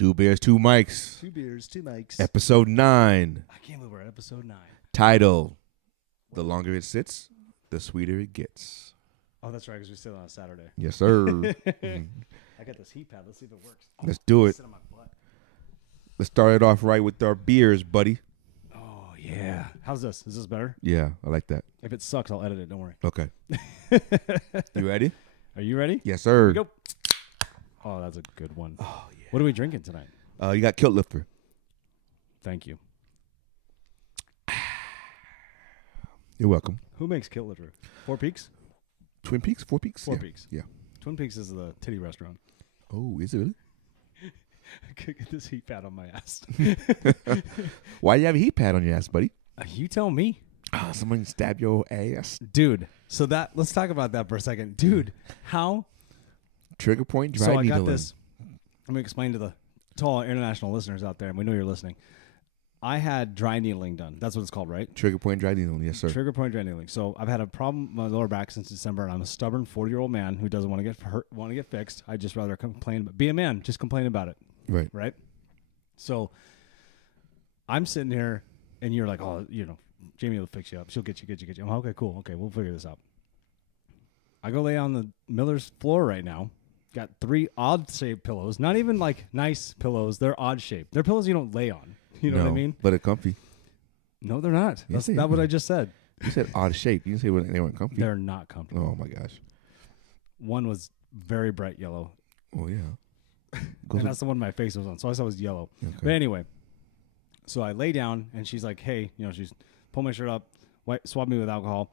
Two beers, two mics. Two beers, two mics. Episode 9. I can't believe we're at episode 9. Title: The longer it sits, the sweeter it gets. Oh, that's right, because we sit on a Saturday. Yes, sir. I got this heat pad. Let's see if it works. Let's do it. Sit on my butt. Let's start it off right with our beers, buddy. Oh, yeah. How's this? Is this better? Yeah, I like that. If it sucks, I'll edit it. Don't worry. Okay. You ready? Are you ready? Yes, sir. Here we go. Oh, that's a good one. Oh, yeah. What are we drinking tonight? You got Kilt Lifter. Thank you. You're welcome. Who makes Kilt Lifter? Four Peaks? Twin Peaks? Four Peaks? Four Yeah. Peaks. Yeah. Twin Peaks is the titty restaurant. Oh, is it really? I could get this heat pad on my ass. Why do you have a heat pad on your ass, buddy? You tell me. Oh, someone stabbed your ass. Dude, so let's talk about that for a second. Dude, how? Trigger point dry So I needling. got this. Let me explain to all our international listeners out there, and we know you're listening. I had dry needling done. That's what it's called, right? Trigger point dry needling, yes, sir. Trigger point dry needling. So I've had a problem with my lower back since December, and I'm a stubborn 40-year-old man who doesn't want to get hurt, want to get fixed. I just rather complain. Be a man. Just complain about it. Right. Right? So I'm sitting here, and you're like, oh, Jamie will fix you up. She'll get you. I'm like, okay, cool. Okay, we'll figure this out. I go lay on the Miller's floor right now. Got 3 odd-shaped pillows. Not even like nice pillows. They're odd-shaped. They're pillows you don't lay on. You know what I mean? But they're comfy. No, they're not. Yes, That's not what I just said. You said odd shape. You didn't say they weren't comfy. They're not comfortable. Oh, my gosh. One was very bright yellow. Oh, yeah. And that's the one my face was on. So I saw it was yellow. Okay. But anyway, so I lay down, and she's like, hey, she's pull my shirt up, swab me with alcohol,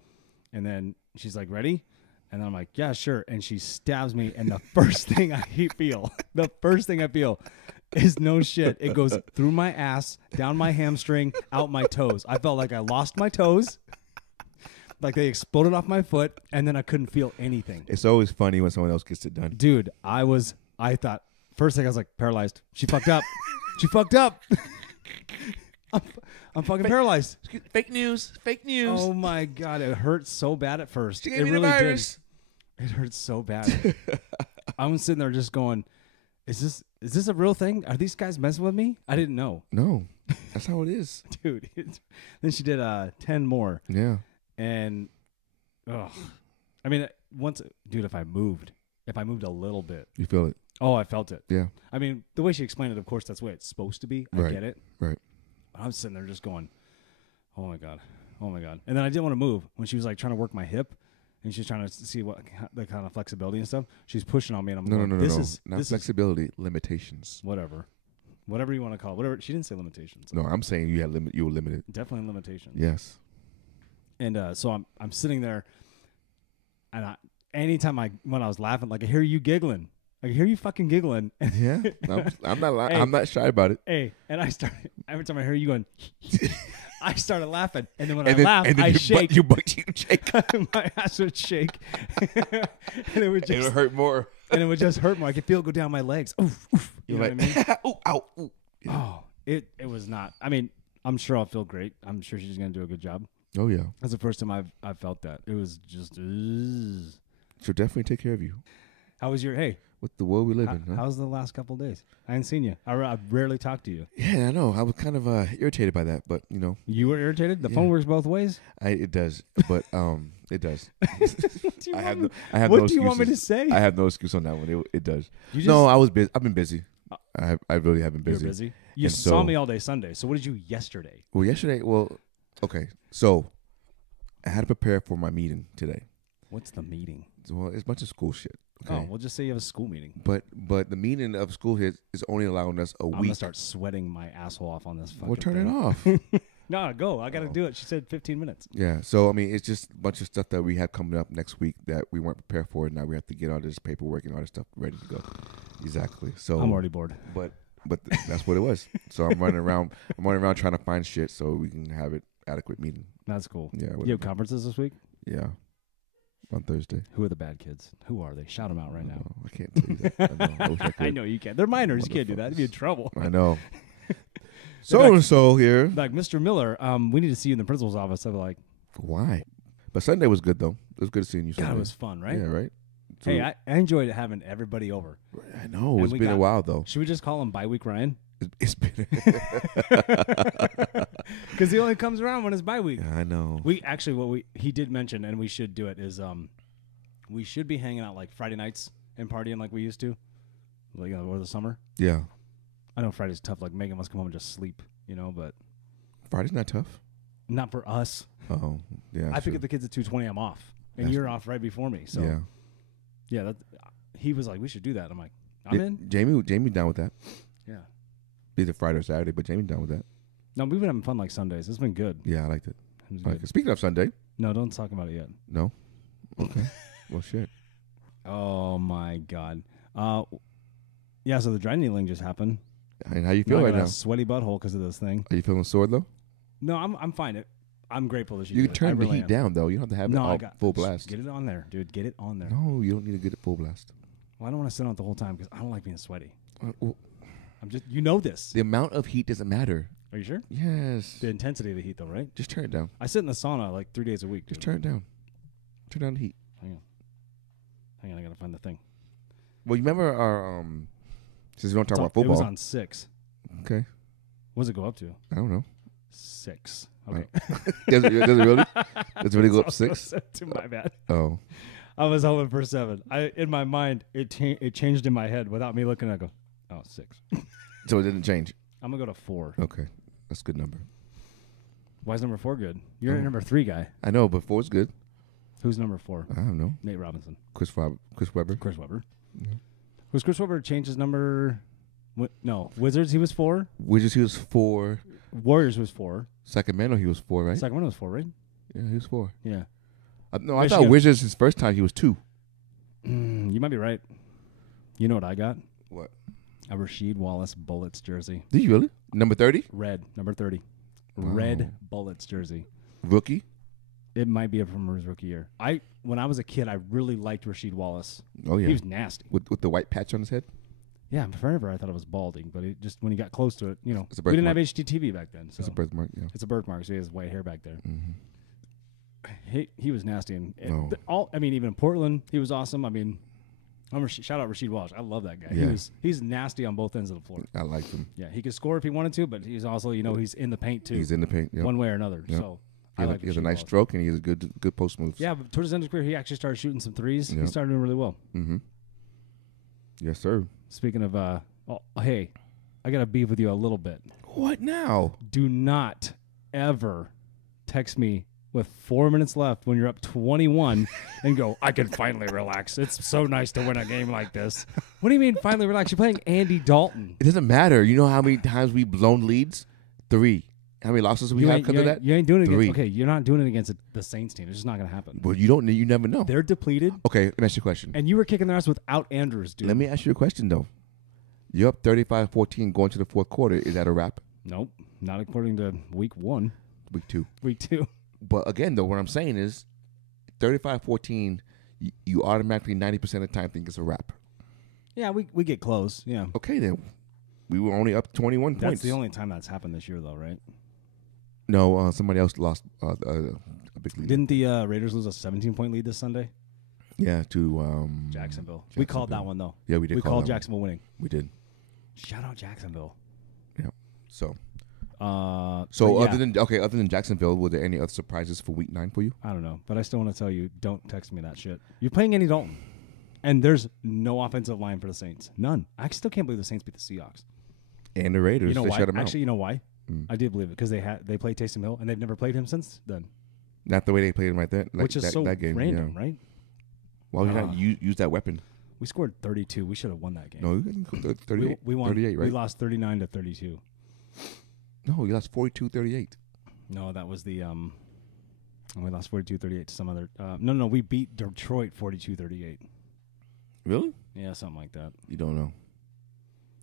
and then she's like, ready? And then I'm like, yeah, sure. And she stabs me, and the first thing I feel is no shit. It goes through my ass, down my hamstring, out my toes. I felt like I lost my toes, like they exploded off my foot, and then I couldn't feel anything. It's always funny when someone else gets it done. Dude, I thought, first thing I was like, paralyzed. She fucked up. She fucked up. I'm fucking paralyzed. Fake news. Fake news. Oh my God. It hurt so bad at first. She gave It me really the virus. did. It hurt so bad. I was sitting there just going, is this a real thing? Are these guys messing with me? I didn't know. No. That's how it is. Dude. Then she did 10 more. Yeah. And, I mean, dude, if I moved a little bit. You feel it. Oh, I felt it. Yeah. I mean, the way she explained it, of course, that's the way it's supposed to be. I Right. get it. Right. I'm sitting there just going, oh my God. Oh my God. And then I didn't want to move when she was like trying to work my hip and she's trying to see what the kind of flexibility and stuff. She's pushing on me and I'm going, No. Not this flexibility, limitations. Whatever you want to call it. Whatever. She didn't say limitations. No, I'm saying you were limited. Definitely limitations. Yes. And so I'm sitting there and when I was laughing, like I hear you giggling. I hear you fucking giggling. Yeah. I'm not Hey. I'm not shy about it. Hey, and I started, every time I hear you going, I started laughing. And then when I then, laugh, and then I shake. You shake. My ass would shake. And it would It'll hurt more. And it would just hurt more. I could feel it go down my legs. Oof, oof. You know You're what I mean? like, ooh, ow, ooh. Yeah. Oh, it was not. I mean, I'm sure I'll feel great. I'm sure she's going to do a good job. Oh, yeah. That's the first time I've felt that. It was just, She'll definitely take care of you. How was your, With the world we live in, huh? how's the last couple of days? I hadn't seen you. I rarely talk to you. Yeah, I know. I was kind of irritated by that, but, You were irritated? The phone works both ways? It does. But it does. I have no What excuses. do you want me to say? I have no excuse on that one. It does. No, I was busy. I've been busy. I really have been busy. You're busy? You And saw so- me all day Sunday. So what did you yesterday? Well, yesterday, okay. So I had to prepare for my meeting today. What's the meeting? Well, it's a bunch of school shit. Okay. Oh, we'll just say you have a school meeting. But the meaning of school here is only allowing us a I'm week. going to start sweating my asshole off on this fucking Well, turn thing. it off. No, go. I got to do it. She said 15 minutes. Yeah. So, I mean, it's just a bunch of stuff that we have coming up next week that we weren't prepared for. And now we have to get all this paperwork and all this stuff ready to go. Exactly. So I'm already bored. But that's what it was. So I'm running around trying to find shit so we can have it adequate meeting. That's cool. Yeah. You have conferences this week? Yeah. On Thursday. Who are the bad kids? Who are they? Shout them out right now. I can't tell you that. I wish I could. I know you can't. They're minors. You can't do that. You'd be in trouble. I know. So here. Like, Mr. Miller, we need to see you in the principal's office. I'd be like, Why? But Sunday was good though. It was good seeing you. God, Sunday. it was fun, right? Yeah, right. Hey, I enjoyed having everybody over. I know. And It's been a while, though. Should we just call him Bye Week Ryan? It's been. Because he only comes around when it's bye week. I know. We actually, he did mention, and we should do it, is we should be hanging out like Friday nights and partying like we used to, like over the summer. Yeah. I know Friday's tough. Like Megan must come home and just sleep, but Friday's not tough. not for us. Oh, yeah. I pick up the kids at 2:20. I'm off, and you're off right before me. So yeah. He was like, we should do that. I'm like, I'm in. Jamie down with that. Yeah. Either Friday or Saturday, but Jamie down with that. No, we've been having fun like Sundays. It's been good. Yeah, I liked it. It was good. Speaking of Sunday. No, don't talk about it yet. No? Okay. Well, shit. Oh, my God. Yeah, so the dry needling just happened. And how you feel right now? Sweaty butthole because of this thing. Are you feeling sore, though? No, I'm fine. I'm grateful that you can turn the heat down, though. You don't have to have it full blast. Get it on there, dude. Get it on there. No, you don't need to get it full blast. Well, I don't want to sit on it the whole time because I don't like being sweaty. Well, I'm just, this. The amount of heat doesn't matter. Are you sure? Yes. The intensity of the heat, though, right? Just turn it down. I sit in the sauna like 3 days a week, dude. Just turn it down. Turn down the heat. Hang on, I gotta find the thing. Well, you remember our since we don't talk about football. It was on 6. Okay. What does it go up to? I don't know. 6. Okay. Does it really? Does it really go up 6? To my bad. Oh. I was hoping for 7. In my mind, it changed in my head without me looking. I go, 6. So it didn't change. I'm gonna go to 4. Okay, that's a good number. Why is number 4 good? You're a number 3 guy. I know, but 4 is good. Who's number 4? I don't know. Nate Robinson. Chris Webber. Chris Webber. Mm-hmm. Was Chris Webber changed his number? No, Wizards he was 4. Wizards he was 4. Warriors was 4. Sacramento he was 4, right? Sacramento was 4, right? Yeah, he was 4. Yeah. No, I thought Wizards his first time he was 2. You might be right. You know what I got? What? A Rasheed Wallace Bullets jersey. Did you really? Number 30? Red, number 30. Wow. Red Bullets jersey. Rookie? It might be from his rookie year. When I was a kid, I really liked Rasheed Wallace. Oh, yeah. He was nasty. With the white patch on his head? Yeah, forever I thought it was balding, but when he got close to it, it's a we didn't have birthmark. HDTV back then. So. It's a birthmark, yeah. It's a birthmark, so he has white hair back there. Mm-hmm. He was nasty. And even in Portland, he was awesome. I mean, shout out Rasheed Wallace. I love that guy. Yeah. He's nasty on both ends of the floor. I liked him. Yeah, he could score if he wanted to, but he's also, he's in the paint too. He's in the paint, yeah. One way or another. Yep. So he has a nice stroke, and he has good post moves. Yeah, but towards his end of his career, he actually started shooting some threes. Yep. He started doing really well. Mm-hmm. Yes, sir. Speaking of, hey, I got to beef with you a little bit. What now? Do not ever text me with 4 minutes left when you're up 21 and go, I can finally relax. It's so nice to win a game like this. What do you mean finally relax? You're playing Andy Dalton. It doesn't matter. You know how many times we've blown leads? 3. How many losses we have because of that? You ain't doing it 3. against, okay, you're not doing it against the Saints team. It's just not going to happen. Well, you never know. They're depleted. Okay, let me ask you a question. And you were kicking their ass without Andrews, dude. Let me ask you a question, though. You're up 35-14 going to the fourth quarter. Is that a wrap? Nope. Not according to week 1. Week 2. Week 2. But again, though, what I'm saying is 35-14, you automatically 90% of the time think it's a wrap. Yeah, we get close. Yeah. Okay, then. We were only up 21 points. That's the only time that's happened this year, though, right? No, somebody else lost a big lead. Didn't the Raiders lose a 17-point lead this Sunday? Yeah, to Jacksonville. We called that one, though. Yeah, we did. We called Jacksonville winning. We did. Shout out Jacksonville. Yeah. So yeah. other than Jacksonville, were there any other surprises for Week 9 for you? I don't know, but I still want to tell you, don't text me that shit. You're playing Andy Dalton, and there's no offensive line for the Saints. None. I still can't believe the Saints beat the Seahawks. And the Raiders. You know they why? shut them Actually, out. you know why? I did believe it because they played Taysom Hill, and they've never played him since then. Not the way they played him right there. Which is so that game, random, yeah. right? Why would you not use that weapon? We scored 32. We should have won that game. No, you 38. We won. 38, right? We lost 39-32. No, you lost 42-38. No, that was the we lost 42-38 to some other. No, we beat Detroit 42-38. Really? Yeah, something like that. You don't know.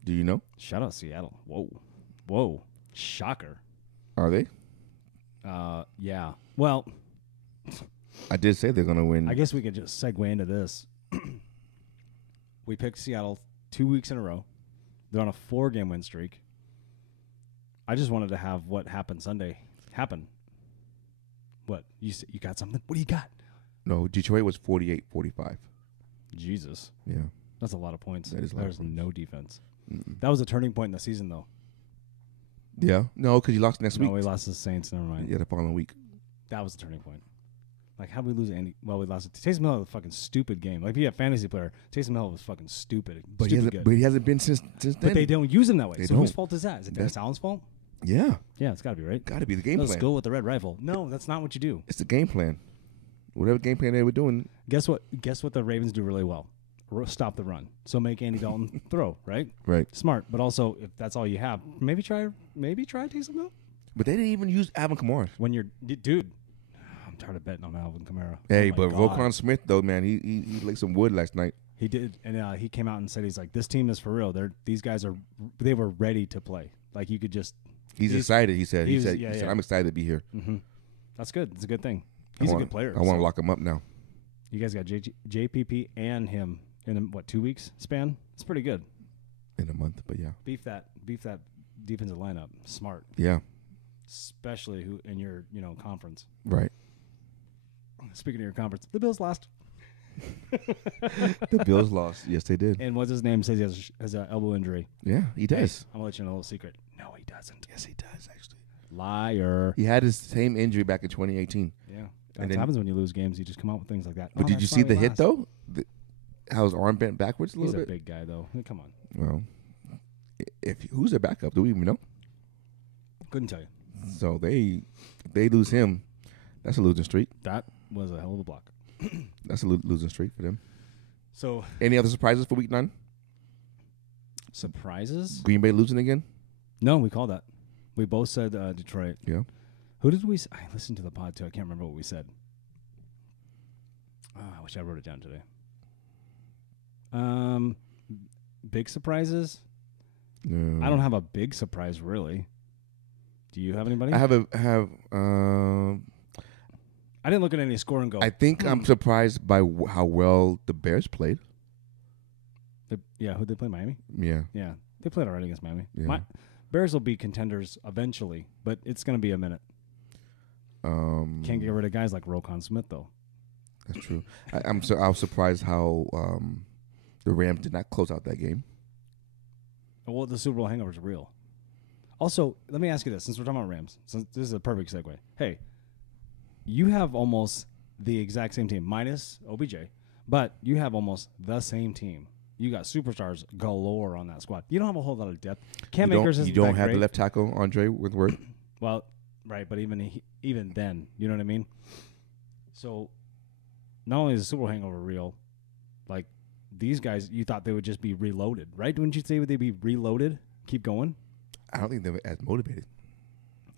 Do you know? Shout out Seattle. Whoa, shocker. Are they? Yeah. Well, I did say they're gonna win. I guess we could just segue into this. We picked Seattle 2 weeks in a row. They're on a 4-game win streak. I just wanted to have what happened Sunday happen. What? You got something? What do you got? No, Detroit was 48-45. Jesus. Yeah. That's a lot of points. That is a lot of There's points. no defense. Mm-mm. That was a turning point in the season, though. Yeah. No, because you lost next week. No, we lost to the Saints. Never mind. Yeah, the following week. That was a turning point. Like, how did we lose Andy? Well, we lost it. Taysom Hill was a fucking stupid game. Like, if you have a fantasy player, Taysom Hill was fucking stupid. But Stupid he hasn't been since then. But they don't use him that way. They So whose don't. fault is that? Is it Dennis Allen's fault? Yeah. Yeah, it's got to be, right? Got to be the game Let's plan. go with the red rifle. No, that's not what you do. It's the game plan. Whatever game plan they were doing. Guess what? Guess what the Ravens do really well? Stop the run. So make Andy Dalton throw, right? Right. Smart. But also, if that's all you have, maybe try Taysom Hill. But they didn't even use Alvin Kamara. When you're, dude, I'm tired of betting on Alvin Kamara. Hey, Oh my but God. Roquan Smith, though, man, he laid some wood last night. He did, and he came out and said he's like, this team is for real. These guys they were ready to play. Like you could just. He's excited. He said, yeah. I'm excited to be here. Mm-hmm. That's good. It's a good thing. He's a good player. I want to lock him up now. You guys got JPP and him in a, 2 weeks span? It's pretty good. In a month, but yeah. Beef that defensive lineup. Smart. Yeah. Especially who in your conference. Right. Speaking of your conference, the Bills lost. The Bills lost. Yes, they did. And what's his name says he has an elbow injury. Yeah, he does. Hey, I'm gonna let you know a little secret. No, he doesn't. Yes, he does, actually. Liar. He had his same injury back in 2018. Yeah. And That then- happens when you lose games. You just come out with things like that. But did you see the hit, though? How his arm bent backwards a He's little a bit? big guy, though. Come on. Well, who's their backup? Do we even know? Couldn't tell you. So if they lose him, that's a losing streak. That was a hell of a block. That's a losing streak for them. So, Any other surprises for week 9? surprises? Green Bay losing again? No, we called that. We both said Detroit. Yeah. Who did we I listened to the pod, too. I can't remember what we said. Oh, I wish I wrote it down today. Big surprises? No. I don't have a big surprise, really. Do you have anybody? I have I didn't look at any score and go. I think I'm surprised by how well the Bears played. Who'd they play? Miami? Yeah. Yeah. They played already against Miami. Yeah. Bears will be contenders eventually, but it's going to be a minute. Can't get rid of guys like Roquan Smith, though. That's true. I was surprised how the Rams did not close out that game. Well, the Super Bowl hangover is real. Also, let me ask you this, since we're talking about Rams. Since this is a perfect segue. Hey, you have almost the exact same team, minus OBJ, but you have almost the same team. You got superstars galore on that squad. You don't have a whole lot of depth. Cam Akers isn't You don't that have great. the left tackle, Andre Whitworth. Well, right, but even then, you know what I mean? So, not only is the Super Bowl hangover real, like, these guys, you thought they would just be reloaded, right? Wouldn't you say they'd be reloaded? Keep going? I don't think they were as motivated.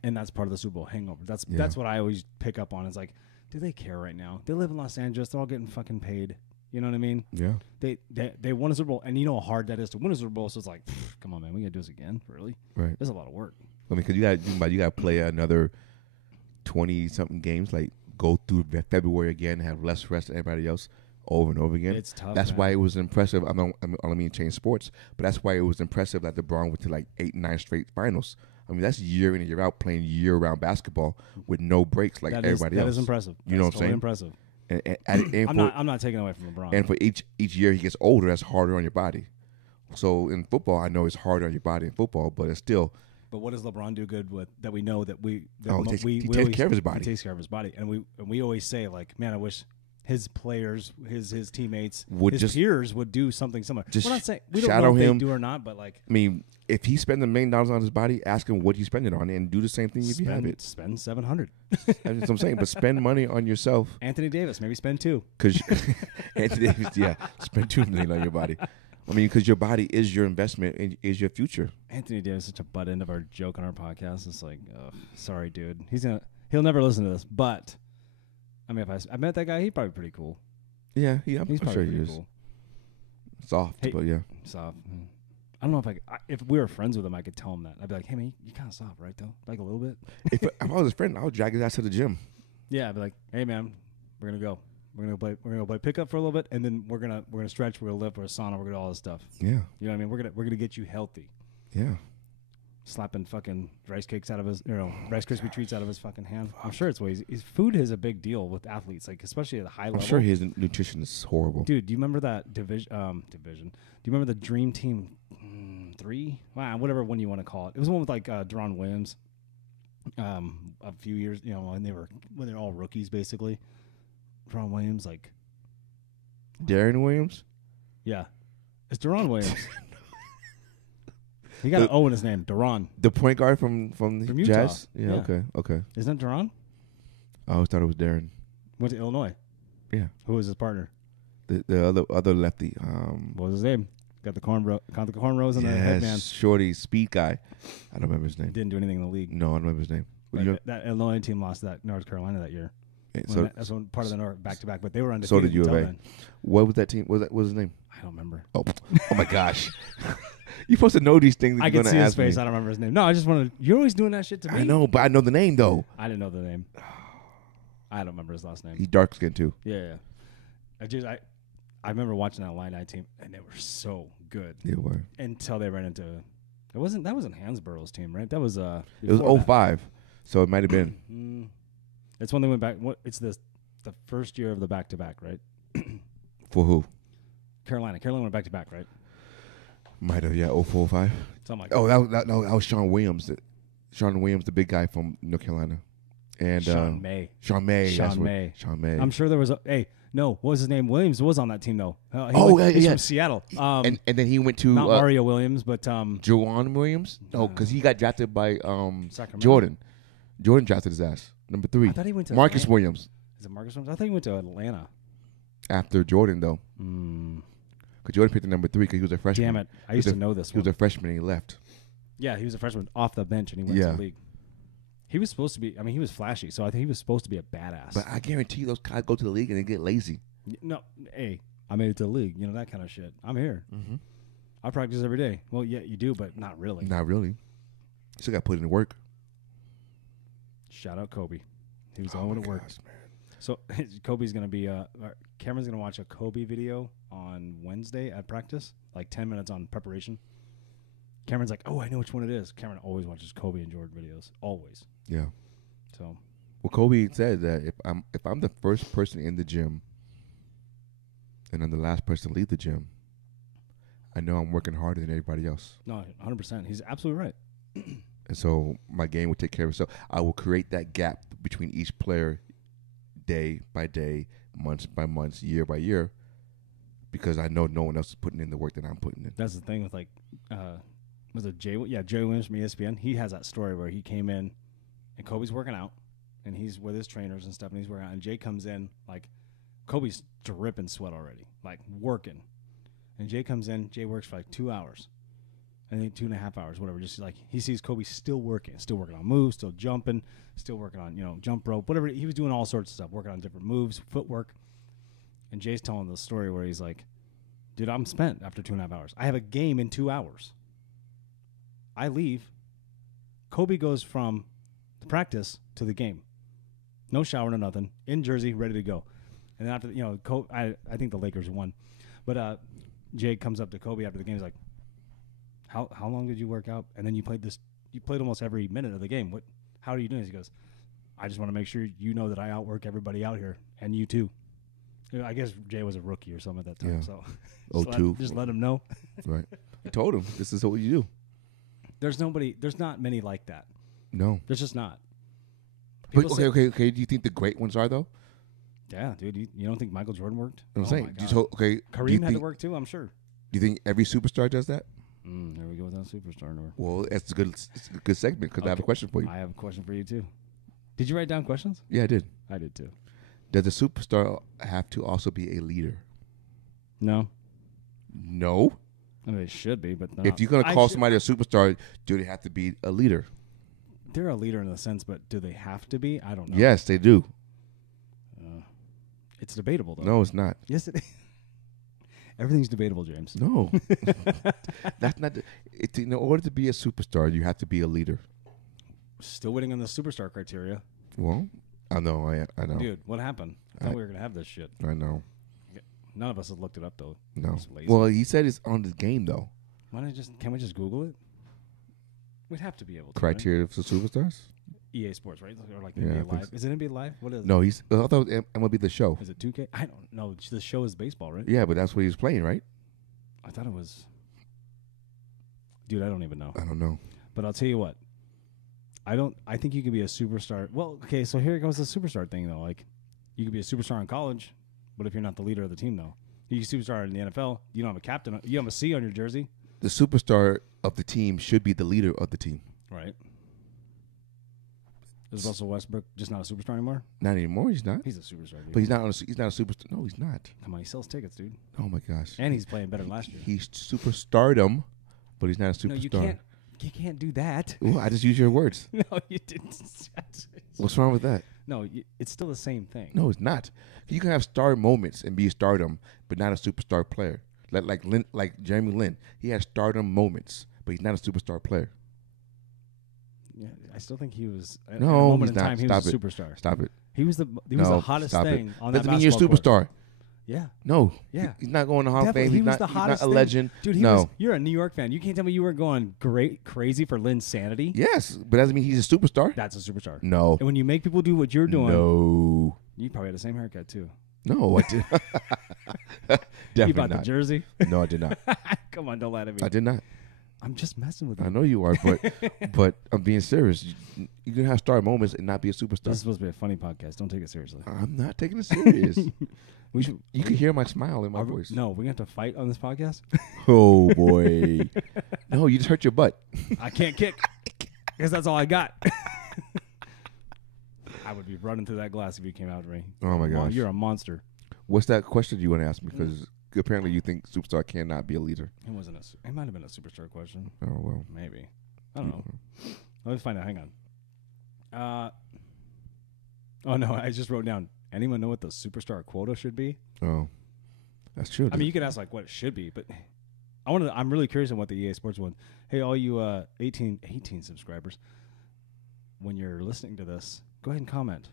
And that's part of the Super Bowl hangover. That's what I always pick up on. It's like, do they care right now? They live in Los Angeles. They're all getting fucking paid. You know what I mean? Yeah. They won a Super Bowl, and you know how hard that is to win a Super Bowl. So it's like, come on, man, we gotta do this again, really? Right. There's a lot of work. I mean, because you got to play another 20-something games, like go through February again, have less rest than everybody else over and over again. It's tough. That's man. why it was impressive. I don't mean to change sports, but that's why it was impressive that LeBron went to like 8-9 straight finals. I mean, that's year in and year out playing year-round basketball with no breaks like everybody else. That is impressive. You know what I'm saying? Impressive. And I'm not taking away from LeBron. And for each year he gets older, that's harder on your body. So in football, I know it's harder on your body in football, but it's still. But what does LeBron do good with that we know that we? He takes care of his body. He takes care of his body, and we always say like, man, I wish his players, his teammates, his peers would do something similar. We're not saying we don't know if they do or not, but like, I mean, if he spends $1 million on his body, ask him what he's spending it on, and do the same thing if you have it. Spend $700. That's what I'm saying. But spend money on yourself. Anthony Davis, maybe spend $2. Because Anthony Davis, spend $2 million on your body. I mean, because your body is your investment and is your future. Anthony Davis is such a butt end of our joke on our podcast. It's like, sorry, dude. He'll never listen to this, but. I mean, if I met that guy, he'd probably be pretty cool. Yeah, I'm He's sure probably he is. cool. Soft, but yeah. Soft. I don't know if we were friends with him, I could tell him that. I'd be like, hey, man, you kind of soft, right, though? Like a little bit? If I was his friend, I would drag his ass to the gym. Yeah, I'd be like, hey, man, we're going to go. We're gonna play pickup for a little bit, and then we're gonna stretch, we're gonna lift, we're gonna sauna, we're gonna do all this stuff. Yeah. You know what I mean? We're gonna get you healthy. Yeah. slapping fucking rice cakes out of his, Rice Krispie treats out of his fucking hand. I'm sure it's ways. His food is a big deal with athletes, like especially at the high level. I'm sure his nutrition is horrible. Dude, do you remember that division? Do you remember the Dream Team 3? Wow, whatever one you want to call it. It was one with like Deron Williams. A few years, when they're all rookies basically. Deron Williams, like Darren Williams. Yeah, it's Deron Williams. He got an O in his name, Deron. The point guard from Utah. Jazz? Yeah. Okay. Isn't it Deron? I always thought it was Darren. Went to Illinois. Yeah. Who was his partner? The other lefty. What was his name? Got the cornrows and the headband. Shorty, speed guy. I don't remember his name. Didn't do anything in the league. No, I don't remember his name. That Illinois team lost that North Carolina that year. That's one part of the North back-to-back, but they were undefeated. So did U of A. What was that team? What was his name? I don't remember. Oh my gosh. You're supposed to know these things. I can see his face. I don't remember his name. No, I just wanted. You're always doing that shit to me. I know, but I know the name though. I didn't know the name. I don't remember his last name. He's dark skinned too. Yeah. I remember watching that Illini team, and they were so good. They were until they ran into. That wasn't Hansborough's team, right? That was It was 05, so it might have been. It's when they went back. It's the first year of the back-to-back, right? For who? Carolina. Carolina went back-to-back, right? Might have, yeah, 04, 05. Something like that was Sean Williams. Sean Williams, the big guy from North Carolina. And Sean May. Sean May. Sean May. Sean May. I'm sure there was what was his name? Williams was on that team, though. He's from Seattle. And then he went to... Not Mario Williams, but... Juwan Williams? No, because he got drafted by Sacramento. Jordan. Jordan drafted his ass. Number 3. I thought he went to Marcus Atlanta. Williams. Is it Marcus Williams? I thought he went to Atlanta. After Jordan, though. Because Jordan picked the number 3 because he was a freshman. Damn it. I used to know this one. He was a freshman and he left. Yeah, he was a freshman off the bench and he went to the league. He was supposed to be, he was flashy, so I think he was supposed to be a badass. But I guarantee you those guys go to the league and they get lazy. No, hey, I made it to the league. That kind of shit. I'm here. Mm-hmm. I practice every day. Well, yeah, you do, but not really. Not really. You still got to put in the work. Shout out Kobe. He was the only one that worked. So Kobe's going to be, Cameron's going to watch a Kobe video on Wednesday at practice, like 10 minutes on preparation. Cameron's like, oh, I know which one it is. Cameron always watches Kobe and Jordan videos. Always. Yeah. So. Well, Kobe said that if I'm the first person in the gym and I'm the last person to leave the gym, I know I'm working harder than everybody else. No, 100%. He's absolutely right. And so my game will take care of itself. I will create that gap between each player day by day, months by months, year by year, because I know no one else is putting in the work that I'm putting in. That's the thing with was it Jay? Yeah, Jay Williams from ESPN. He has that story where he came in and Kobe's working out and he's with his trainers and stuff and he's working out and Jay comes in like Kobe's dripping sweat already, like working. And Jay comes in, Jay works for like 2 hours. I think 2.5 hours, whatever. Just like he sees Kobe still working on moves, still jumping, still working on, jump rope, whatever. He was doing all sorts of stuff, working on different moves, footwork. And Jay's telling the story where he's like, dude, I'm spent after 2.5 hours. I have a game in 2 hours. I leave. Kobe goes from the practice to the game. No shower, no nothing. In Jersey, ready to go. And then after, I think the Lakers won. But Jay comes up to Kobe after the game. He's like, How long did you work out? And then you played almost every minute of the game. How are you doing? He goes, I just want to make sure you know that I outwork everybody out here, and you too. I guess Jay was a rookie or something at that time, so just let him know. Right. I told him this is what you do. There's not many like that. No. There's just not. But okay. Do you think the great ones are though? Yeah, dude. You don't think Michael Jordan worked? I'm saying. Kareem had to work too, I'm sure. Do you think every superstar does that? There we go with that superstar. Well, it's a good segment because I have a question for you. I have a question for you too. Did you write down questions? Yeah, I did. I did too. Does a superstar have to also be a leader? No. No? I mean, they should be, but no. If you're going to call somebody a superstar, do they have to be a leader? They're a leader in the sense, but do they have to be? I don't know. Yes, they do. It's debatable, though. No, it's not. Yes, it is. Everything's debatable, James. No. That's not. In order to be a superstar, you have to be a leader. Still waiting on the superstar criteria. Well, I know. I know. Dude, what happened? I thought we were going to have this shit. I know. None of us have looked it up, though. No. Well, he said it's on the game, though. Can't we just Google it? We'd have to be able to. criteria for superstars. Right? EA Sports, right? Or like Yeah, I NBA think Live. so. Is it NBA Live? What is it? No, I thought it was MLB The Show. Is it 2K? I don't know. The show is baseball, right? Yeah, but that's what he was playing, right? I thought it was. Dude, I don't even know. I don't know. But I'll tell you what. I think you can be a superstar. Well, okay, so here goes the superstar thing, though. Like, you could be a superstar in college, but if you're not the leader of the team, though. You're a superstar in the NFL. You don't have a captain. You have a C on your jersey. The superstar of the team should be the leader of the team. Right. Is Russell Westbrook just not a superstar anymore? Not anymore. He's not. He's a superstar, dude. But he's not a superstar. No, he's not. Come on, he sells tickets, dude. Oh my gosh. And he's playing better than last year. He's superstardom, but he's not a superstar. No, you can't. You can't do that. Ooh, I just use your words. No, you didn't. What's wrong with that? No, it's still the same thing. No, it's not. You can have star moments and be a stardom, but not a superstar player. Like Jeremy Lin, he has stardom moments, but he's not a superstar player. Yeah, I still think he was. At a No, moment he's in not. time, he Stop was a it. superstar. Stop it. He was the No, hottest stop thing it. on that Doesn't mean you're a basketball court. superstar. Yeah. No. Yeah. He's not going to Hall of Definitely. Fame. He He's was not, the he's not hottest a thing. legend. Dude, no. You're a New York fan. You can't tell me you weren't going crazy for Lynn's sanity. Yes, but doesn't mean he's a superstar. That's a superstar. No. And when you make people do what you're doing, No. you probably had the same haircut too. No, I did. Definitely You bought not. the jersey. No, I did not. Come on, don't lie to me. I did not. I'm just messing with you. I know you are, but I'm being serious. You can have star moments and not be a superstar. This is supposed to be a funny podcast. Don't take it seriously. I'm not taking it serious. We should. You can hear my smile in my voice. No, we're going to have to fight on this podcast. Oh boy. No, you just hurt your butt. I can't kick because that's all I got. I would be running through that glass if you came out to me. Oh my gosh. You're a monster. What's that question you want to ask me? Because apparently you think superstar cannot be a leader. It wasn't a. It might have been a superstar question. Oh well. Maybe. I don't know. Let's find out. Hang on. Oh no! I just wrote down. Anyone know what the superstar quota should be? Oh, that's true. I mean, you could ask like what it should be, but I'm really curious on what the EA Sports one. Hey, all you 18 subscribers, when you're listening to this, go ahead and comment.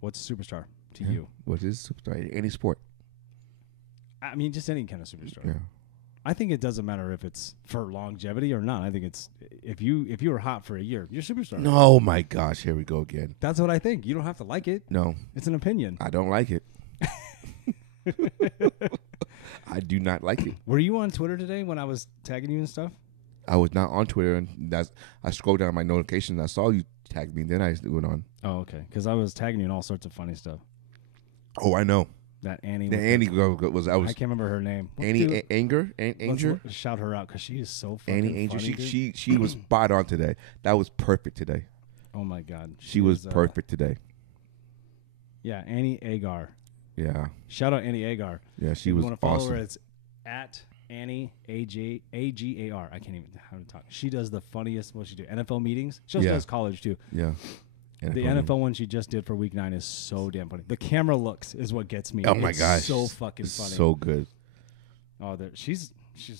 What's a superstar to you? What is superstar? Any sport. I mean, just any kind of superstar. Yeah. I think it doesn't matter if it's for longevity or not. I think it's if you were hot for a year, you're a superstar. No, oh my gosh, here we go again. That's what I think. You don't have to like it. No, It's an opinion. I don't like it. I do not like it. Were you on Twitter today when I was tagging you and stuff? I was not on Twitter, and I scrolled down my notifications. I saw you tag me, then I went on. Oh, okay. Because I was tagging you in all sorts of funny stuff. Oh, I know. That Annie. The Annie girl was. I I can't remember her name. Annie Anger. Anger. Let's shout her out because she is so fucking Annie Anger. funny, dude. She was spot on today. That was perfect today. Oh my god. She was perfect today. Yeah, Annie Agar. Yeah. Shout out Annie Agar. Yeah, she if was you want to follow awesome. her, it's at Annie Agar. I can't even how to talk. She does the funniest. What she do? NFL meetings. She also Yeah. does college too. Yeah. The NFL one she just did for week 9 is so damn funny. The camera looks is what gets me. Oh my It's gosh. so fucking funny. So good. Oh, she's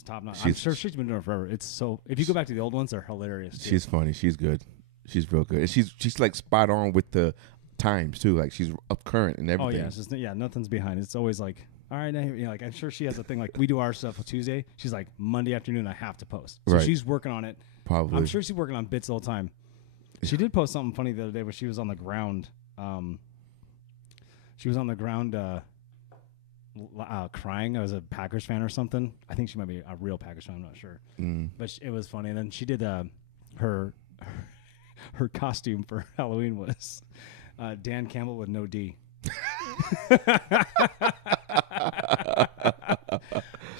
top notch. I'm sure she's been doing it forever. It's so. If you go back to the old ones, they're hilarious. Too. She's funny. She's good. She's real good. And she's like spot on with the times too. Like she's up current and everything. Oh yeah, it's just, nothing's behind. It's always like, all right, like I'm sure she has a thing like we do our stuff on Tuesday. She's like Monday afternoon I have to post. So Right. she's working on it. Probably. I'm sure she's working on bits all the time. She did post something funny the other day where she was on the ground. She was on the ground crying. I was a Packers fan or something. I think she might be a real Packers fan. I'm not sure. But it was funny. And then she did her costume for Halloween was Dan Campbell with no D.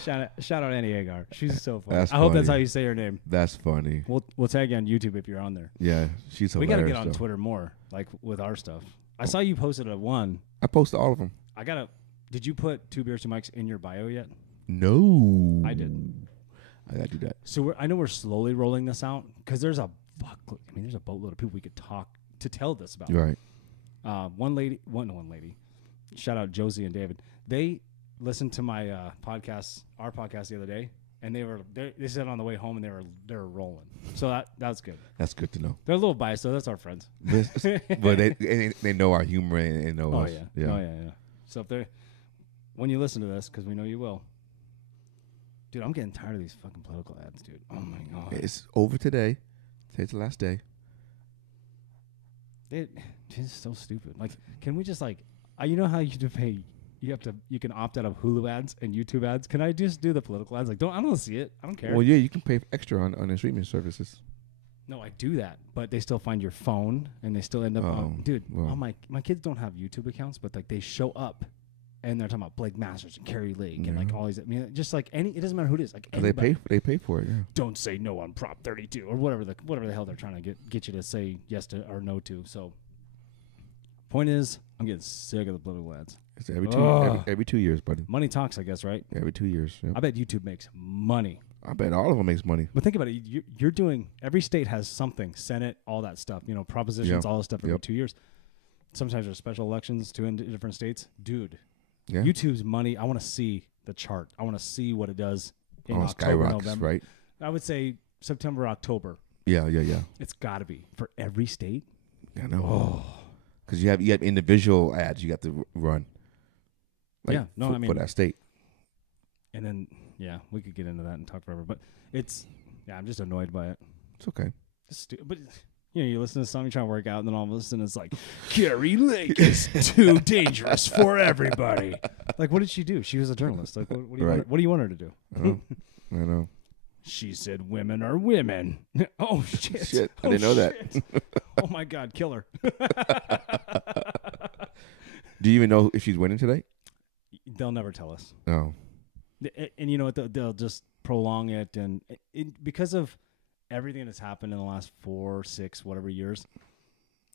Shout out Annie Agar. She's so funny. That's I hope that's how funny. you say her name. That's funny. We'll tag you on YouTube if you're on there. Yeah, she's We hilarious. got to get on Twitter more, like with our stuff. I saw you posted a one. I posted all of them. Did you put 2 beers, 2 mics in your bio yet? No. I did. I gotta do that. So I know we're slowly rolling this out because there's a boatload of people we could talk to tell this about. You're right. One lady. Shout out Josie and David. They listened to my our podcast the other day, and they said on the way home, and they were rolling. So that's good. That's good to know. They're a little biased, though. That's our friends. But they know our humor and know us. Yeah. Oh yeah. So when you listen to this, because we know you will, dude, I'm getting tired of these fucking political ads, dude. Oh my god. It's over today. Today's the last day. It's so stupid. Like, can we just like, you know how you have to pay? You can opt out of Hulu ads and YouTube ads. Can I just do the political ads? Like, I don't see it. I don't care. Well, yeah, you can pay extra on the streaming services. No, I do that, but they still find your phone and they still end up. Dude, my kids don't have YouTube accounts, but like they show up, and they're talking about Blake Masters and Kerry Lake and like all these. I mean, just like it doesn't matter who it is. Like they pay for it. Yeah. Don't say no on Prop 32 or whatever the hell they're trying to get you to say yes to or no to. So, point is, I'm getting sick of the political ads. It's every 2 years, buddy. Money talks, I guess, right? Every 2 years. Yep. I bet YouTube makes money. I bet all of them makes money. But think about it. You're doing, every state has something, Senate, all that stuff, propositions, all this stuff every 2 years. Sometimes there's special elections in different states. Dude, YouTube's money, I want to see the chart. I want to see what it does in October, November. Right? I would say September, October. Yeah. It's got to be for every state. I know. Because you have individual ads you got to run. Like for that state. And then, we could get into that and talk forever. But I'm just annoyed by it. It's okay. But, you listen to something, you try to work out, and then all of a sudden it's like, Kerry Lake is too dangerous for everybody. Like, what did she do? She was a journalist. Like, what do you want her to do? I know. She said women are women. Oh, shit. I didn't know that. Oh, my God. Kill her. Do you even know if she's winning today? They'll never tell us. No. And you know what? They'll just prolong it. And because of everything that's happened in the last 4, 6, whatever years,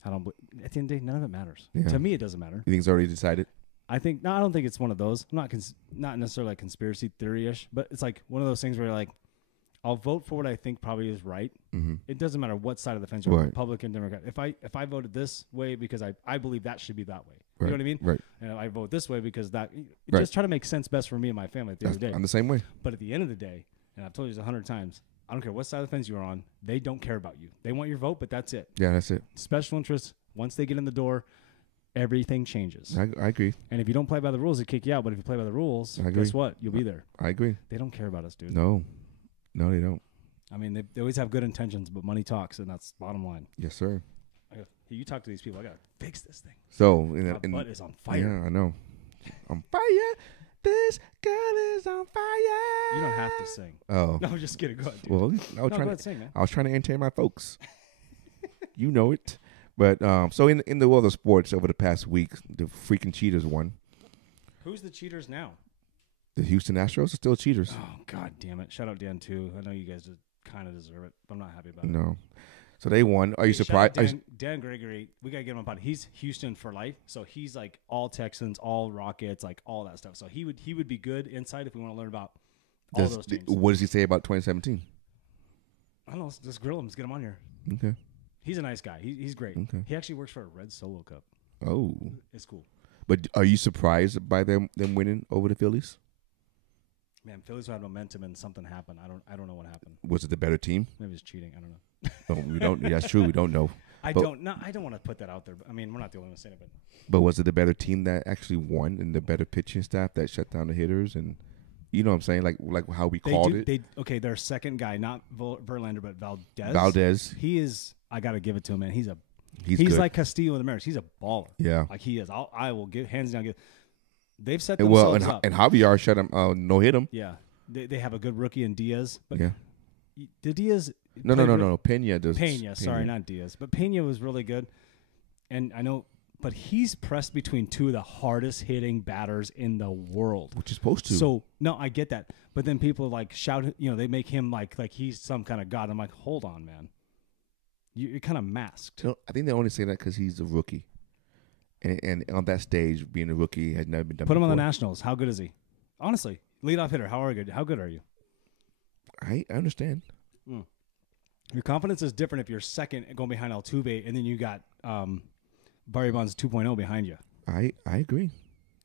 at the end of the day, none of it matters. Yeah. To me, it doesn't matter. You think it's already decided? I don't think it's one of those. I'm not necessarily like conspiracy theory-ish, but it's like one of those things where you're like, I'll vote for what I think probably is right. Mm-hmm. It doesn't matter what side of the fence you're on, Republican, Democrat. If I voted this way because I believe that should be that way. You know what I mean? Right. And I vote this way because just try to make sense best for me and my family at the end of the day. I'm the same way. But at the end of the day, and I've told you this 100 times, I don't care what side of the fence you're on. They don't care about you. They want your vote, but that's it. Yeah, that's it. Special interests, once they get in the door, everything changes. I agree. And if you don't play by the rules, they kick you out. But if you play by the rules, guess what? You'll be there. I agree. They don't care about us, dude. No, they don't. I mean, they always have good intentions, but money talks, and that's bottom line. Yes, sir. You talk to these people. I got to fix this thing. So, my butt is on fire. Yeah, I know. On fire. This girl is on fire. You don't have to sing. Oh. No, just kidding. Go ahead, dude. Well, go ahead, sing, man. I was trying to entertain my folks. You know it. But so in the world of sports over the past week, the freaking Cheaters won. Who's the cheaters now? The Houston Astros are still cheaters. Oh, God damn it. Shout out Dan, too. I know you guys kind of deserve it, but I'm not happy about it. No. So they won. Are you surprised? Dan Gregory, we got to get him on pod. He's Houston for life. So he's like all Texans, all Rockets, like all that stuff. So he would be good inside if we want to learn about all those teams. What does he say about 2017? I don't know. Just grill him. Just get him on here. Okay. He's a nice guy. He's great. Okay. He actually works for a Red Solo Cup. Oh. It's cool. But are you surprised by them winning over the Phillies? Man, Phillies had momentum and something happened. I don't know what happened. Was it the better team? Maybe it's cheating. I don't know. No, we don't. That's true. We don't know. I don't want to put that out there. I mean, we're not the only ones saying it. But was it the better team that actually won and the better pitching staff that shut down the hitters and you know what I'm saying? Like how we called it. Their second guy, not Verlander, but Valdez. Valdez. He is. I got to give it to him, man. He's good. like Castillo in the Mariners. He's a baller. Yeah. Like he is. I will give hands down. They've set themselves up. And Javier shut him. No hit him. Yeah. They have a good rookie in Diaz. But yeah. The Diaz. No. Pena does. Pena. Sorry, not Diaz. But Pena was really good. And I know, but he's pressed between two of the hardest hitting batters in the world. Which is supposed to. So, no, I get that. But then people like shout, they make him like he's some kind of god. I'm like, hold on, man. You're kind of masked. I think they only say that because he's a rookie. And on that stage, being a rookie has never been done Put him before. on the Nationals. How good is he? Honestly, leadoff hitter. How good are you? I understand. Your confidence is different if you're second going behind Altuve, and then you got Barry Bonds 2.0 behind you. I agree.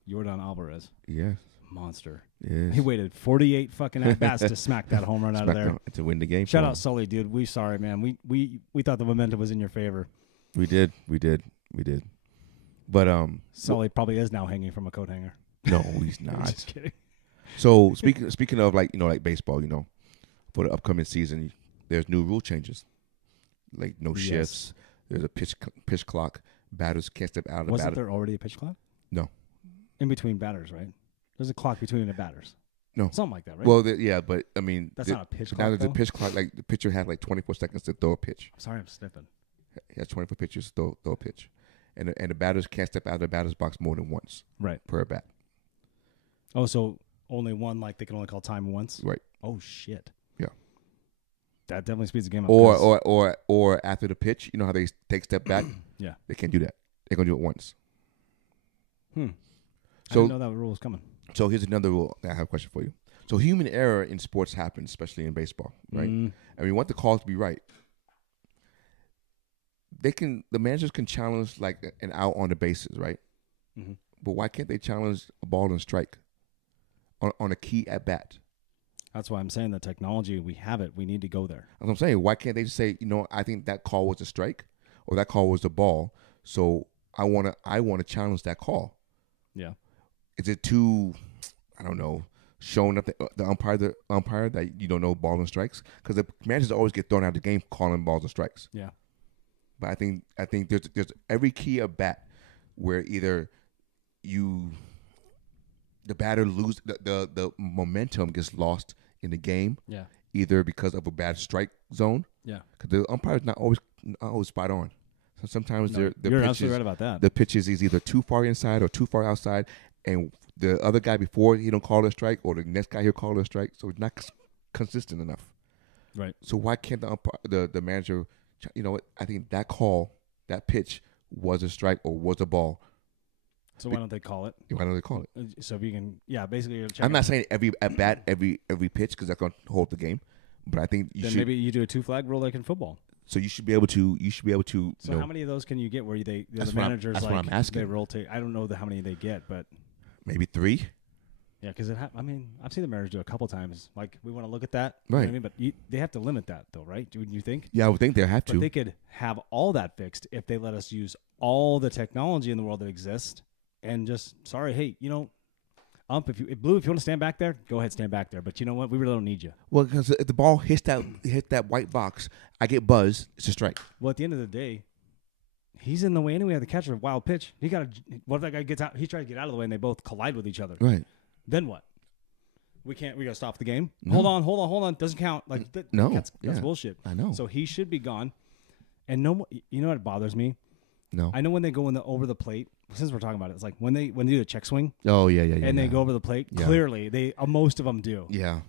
Yordan Alvarez. Yes. Monster. Yes. He waited 48 fucking at-bats to smack that home run out of there. To win the game. Shout out Sully, dude. We sorry, man. We thought the momentum was in your favor. We did. But Sully probably is now hanging from a coat hanger. No, he's not. Just kidding. So speaking of like baseball, for the upcoming season, there's new rule changes. like no Yes. shifts. There's a pitch clock. Batters can't step out of the Wasn't batter. there already a pitch clock? No. In between batters, right? There's a clock between the batters. No. Something like that, right? Well, yeah, but I mean, That's not a pitch now clock, there's a though? pitch clock. Like the pitcher has like 24 seconds to throw a pitch. Sorry, I'm sniffing. He has 24 pitches to throw a pitch, and the batters can't step out of the batter's box more than once Right. per at bat. Oh, so only one, like they can only call time once? Right. Oh, shit. Yeah. That definitely speeds the game up. Or after the pitch, you know how they take step back? Yeah. They can't do that. They're gonna do it once. I So- didn't know that rule was coming. So here's another rule. I have a question for you. So human error in sports happens, especially in baseball, right? And we want the calls to be right. The managers can challenge like an out on the bases, right? Mhm. But why can't they challenge a ball and strike on a key at bat? That's why I'm saying the technology, we have it. We need to go there. That's what I'm saying. Why can't they just say, I think that call was a strike or that call was a ball, so I wanna challenge that call. Yeah. Is it too, I don't know, showing up the umpire that you don't know ball and strikes? Because the managers always get thrown out of the game calling balls and strikes. Yeah. But I think there's every key at bat where either the batter lose the momentum gets lost in the game, Yeah. either because of a bad strike zone. Yeah. Because the umpire's not always spot on. So sometimes No, the you're pitches, absolutely right about that. the pitches is either too far inside or too far outside, and the other guy before he don't call it a strike, or the next guy he'll call it a strike. So it's not consistent enough. Right. So why can't the manager? What? I think that call, that pitch was a strike or was a ball. So why don't they call it? Why don't they call it? So if you can, basically you're I'm checking. not saying every at bat, every pitch, because that's going to hold the game. But I think you Then should. maybe you do a 2-flag rule like in football. So you should be able to. So how many of those can you get where the That's what I'm- managers that's what I'm asking. they rotate? I don't know how many they get, but maybe 3. yeah, because I've seen the managers do it a couple times. Like we want to look at that, you know what Right. I mean? But they have to limit that though, right? Wouldn't you think? Yeah, I would think they have But to. they could have all that fixed if they let us use all the technology in the world that exists, and just hey, if you want to stand back there, go ahead, stand back there. But you know what? We really don't need you. Well, because if the ball hit that white box, I get buzzed. It's a strike. Well, at the end of the day, he's in the way anyway. The catcher, wild pitch. What if that guy gets out? He's trying to get out of the way, and they both collide with each other. Right. Then what? We gotta stop the game. No. Hold on. Doesn't count. Like No. that's Yeah. bullshit. I know. So he should be gone. And no, you know what bothers me? No. I know when they go over the plate. Since we're talking about it, it's like when they do a check swing Oh yeah. and they go over the plate. Yeah. Clearly, most of them do. Yeah.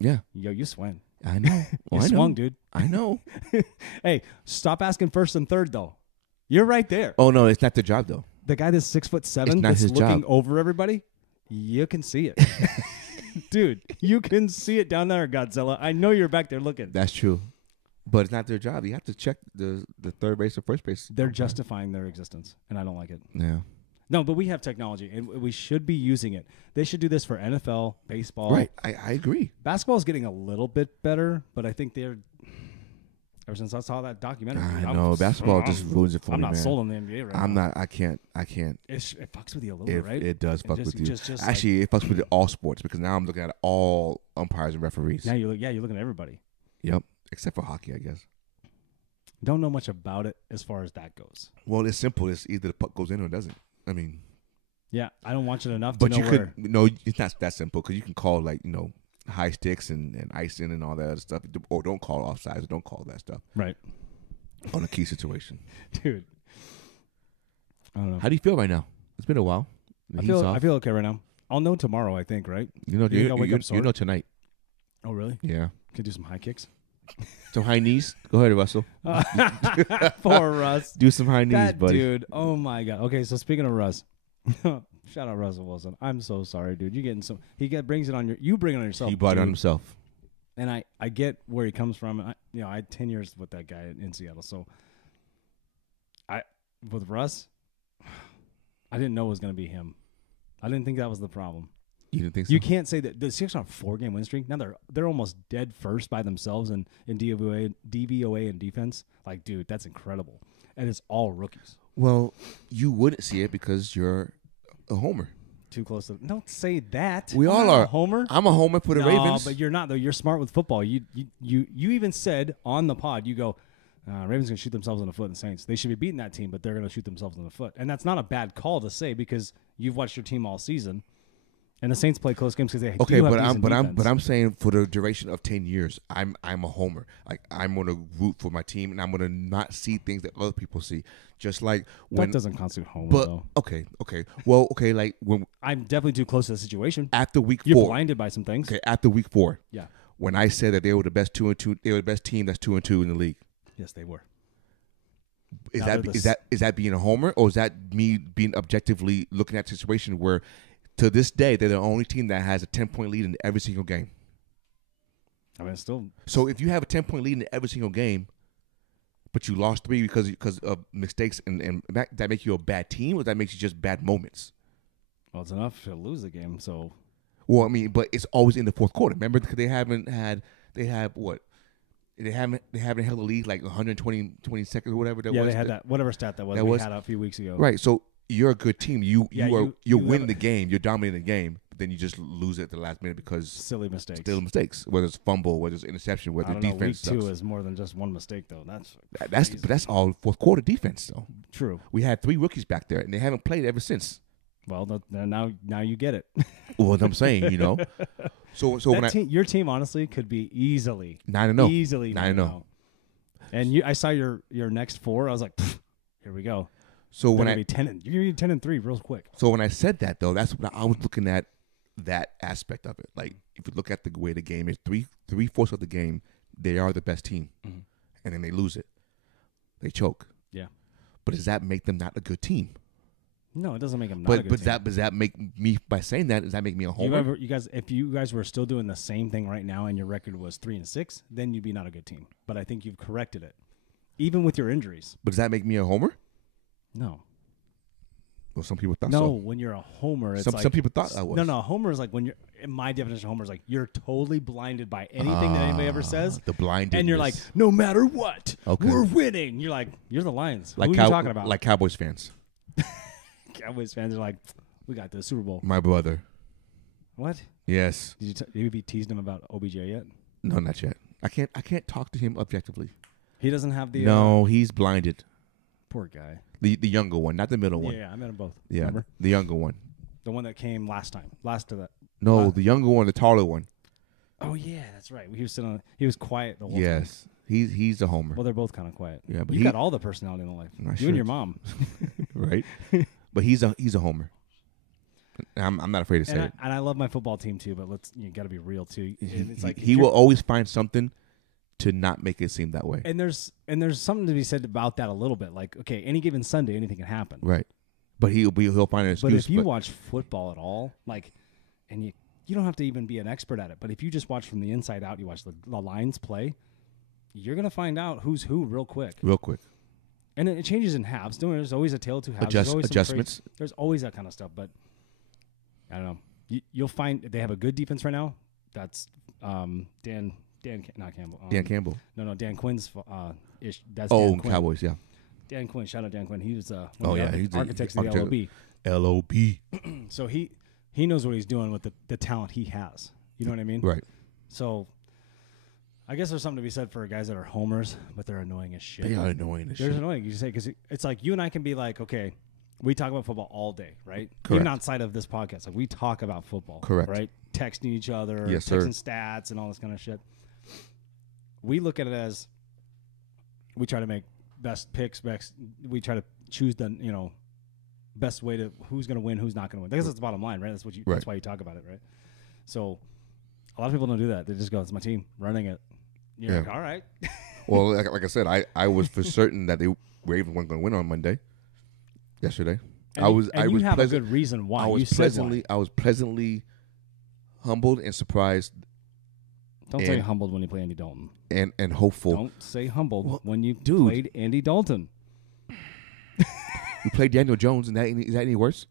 Yeah. Yo, you swing. I know. You I know. swung, dude. I know. Hey, stop asking first and third though. You're right there. Oh no, it's not their job though. The guy that's 6'7" It's not that's his looking job. over everybody, you can see it. Dude, you can see it down there, Godzilla. I know you're back there looking. That's true. But it's not their job. You have to check the third base or first base. They're justifying their existence, and I don't like it. Yeah. No, but we have technology, and we should be using it. They should do this for NFL, baseball. Right. I agree. Basketball is getting a little bit better, but I think they're... Ever since I saw that documentary. I know. Basketball just ruins it for I'm me, not man. sold on the NBA right now. I'm not. I can't. It fucks with you a little bit, right? It does fuck just- with you. just like- Actually, it fucks with all sports because now I'm looking at all umpires and referees. Now you're looking at everybody. Yep. Except for hockey, I guess. Don't know much about it as far as that goes. Well, it's simple. It's either the puck goes in or it doesn't. I mean, Yeah, I don't watch it enough but to you know could where. no. It's not that simple because you can call high sticks and icing and all that other stuff, or don't call offsides or don't call that stuff Right. on a key situation. Dude. I don't know. How do you feel right now? It's been a while. The I heat's feel off. okay right now. I'll know tomorrow, I think, right? You know, You think I'll wake up sore? you know tonight. Oh, really? Yeah. Could do some high kicks. Some high knees. Go ahead, Russell. Poor Russ. Do some high knees, That buddy. dude. Oh, my God. Okay, so speaking of Russ. Shout out Russell Wilson. I'm so sorry, dude. You getting some... brings it on your... You bring it on yourself, He brought it on dude. himself. And I get where he comes from. I had 10 years with that guy in Seattle. So, with Russ, I didn't know it was going to be him. I didn't think that was the problem. You didn't think so? You can't say that the Seahawks are on a 4-game win streak. Now they're almost dead first by themselves in DVOA and defense. Like, dude, that's incredible. And it's all rookies. Well, you wouldn't see it because you're a homer. Too close to... Don't say that. We I'm all not are. a homer. I'm a homer for the No, Ravens. but you're not, though. You're smart with football. You even said on the pod, you go, Ravens going to shoot themselves in the foot in the Saints. They should be beating that team, but they're going to shoot themselves in the foot. And that's not a bad call to say because you've watched your team all season. And the Saints play close games because they do have decent defense. but I'm saying for the duration of 10 years, I'm a homer. Like I'm gonna root for my team, and I'm gonna not see things that other people see. Just like when that doesn't constitute homer. But though. okay. Like when I'm definitely too close to the situation. after week You're 4, blinded by some things. okay, after week 4, Yeah. when I said that they were the best 2-2, they were the best team that's 2-2 in the league. Yes, they were. Is Now that being a homer, or is that me being objectively looking at the situation where? To this day, they're the only team that has a 10-point lead in every single game. I mean, it's still. So if you have a 10-point lead in every single game, but you lost 3 because of mistakes, and that makes you a bad team, or that makes you just bad moments? Well, it's enough to lose the game. So. Well, I mean, but it's always in the fourth quarter. Remember, because they haven't held the lead like 120 seconds or whatever. Yeah, they had that whatever stat that we had a few weeks ago. Right. So you're a good team. You win have the game. You're dominating the game. But then you just lose it at the last minute because silly mistakes. Still mistakes. Whether it's fumble, whether it's interception, whether it's defense. Week 2 is more than just one mistake though. That's all fourth quarter defense though. True. We had 3 rookies back there, and they haven't played ever since. Well, now you get it. Well, what I'm saying, you know. So your team honestly could be easily 9-0. Easily 9-0. And I saw your next 4. I was like, here we go. So when you're gonna be 10-3 real quick. So when I said that though, that's what I was looking at, that aspect of it. Like if you look at the way the game is, 3/4 of the game, they are the best team, and then they lose it, they choke. Yeah. But does that make them not a good team? No, it doesn't make them not a good team. Does that make me, by saying that, does that make me a homer? If you guys were still doing the same thing right now and your record was 3-6, then you'd be not a good team. But I think you've corrected it, even with your injuries. But does that make me a homer? No. Well, some people thought so. No, when you're a homer, it's some people thought I was. No, homer is like when you're. In my definition of homer is like you're totally blinded by anything that anybody ever says. The blindness. And you're like, no matter what, we're winning. You're like, you're the Lions. Who are you talking about? Like Cowboys fans. Cowboys fans are like, we got the Super Bowl. My brother. What? Yes. Did you teased him about OBJ yet? No, not yet. I can't talk to him objectively. He doesn't have the. No, he's blinded. Poor guy. The younger one, not the middle one. Yeah, I met them both. Yeah, remember? The younger one. The one that came last to that. No, the younger one, the taller one. Oh yeah, that's right. He was sitting on. He was quiet the whole time. Yes, he's a homer. Well, they're both kind of quiet. Yeah, but you got all the personality in life. You and your mom. Right. But he's a homer. I'm not afraid to say it. And I love my football team too, but you got to be real too. It's like he will always find something to not make it seem that way. And there's something to be said about that a little bit. Like, okay, any given Sunday, anything can happen. Right. But he'll find an excuse. But if you watch football at all, like, and you don't have to even be an expert at it, but if you just watch from the inside out, you watch the lines play, you're gonna find out who's who real quick. Real quick. And it changes in halves. There's always a tale of two halves. Adjustments. There's always that kind of stuff. But I don't know. You'll find they have a good defense right now. That's Dan Campbell. Dan Campbell. No, Dan Quinn's ish. That's Dan Quinn. Cowboys, yeah. Dan Quinn. Shout out Dan Quinn. He was one of the architects of the LOB. LOB. So he knows what he's doing with the talent he has. You know what I mean? Right. So I guess there's something to be said for guys that are homers, but they're annoying as shit. They are annoying as shit. They're annoying, you say, because it's like you and I can be like, okay, we talk about football all day, right? Correct. Even outside of this podcast, like we talk about football. Correct. Right? Texting each other, yes, texting stats and all this kind of shit. We look at it as we try to make best picks, we try to choose the, best way to who's going to win, who's not going to win. That's the bottom line, right? That's why you talk about it, right? So a lot of people don't do that. They just go, it's my team running it. You're like, all right. Well, like I said, I was for certain that the Ravens weren't going to win on Monday. Yesterday, I was have a good reason why. I was pleasantly humbled and surprised. Don't say humbled when you play Andy Dalton. And hopeful. Don't say humbled when you played Andy Dalton. We played Daniel Jones, and is that any worse?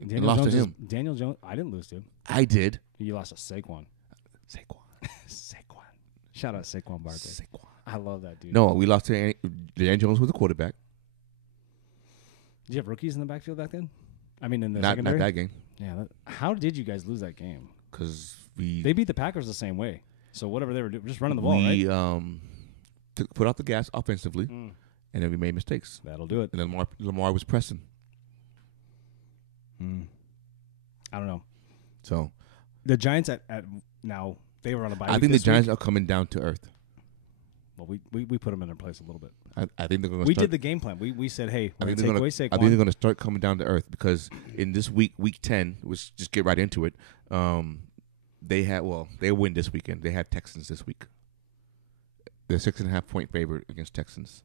Daniel Jones to him. Daniel Jones, I didn't lose to him. I did. You lost to Saquon. Shout out Saquon Barkley. Saquon. I love that dude. No, we lost to Daniel Jones was the quarterback. Did you have rookies in the backfield back then? I mean, in the not secondary? Not that game. Yeah. How did you guys lose that game? Because they beat the Packers the same way. So whatever they were doing, just running the ball, right? took foot off the gas offensively, Mm. and then we made mistakes. That'll do it. And then Lamar was pressing. I don't know. So The Giants at now they were on a bye. I week think the this Giants week. are coming down to earth. Well, we put them in their place a little bit. I think they're going to We start. did the game plan. We said, hey, I we're think going to take they're away gonna, Saquon. I think they're going to start coming down to earth because in this week 10, let's just get right into it. They win this weekend. They have Texans this week. They're 6.5 point favorite against Texans.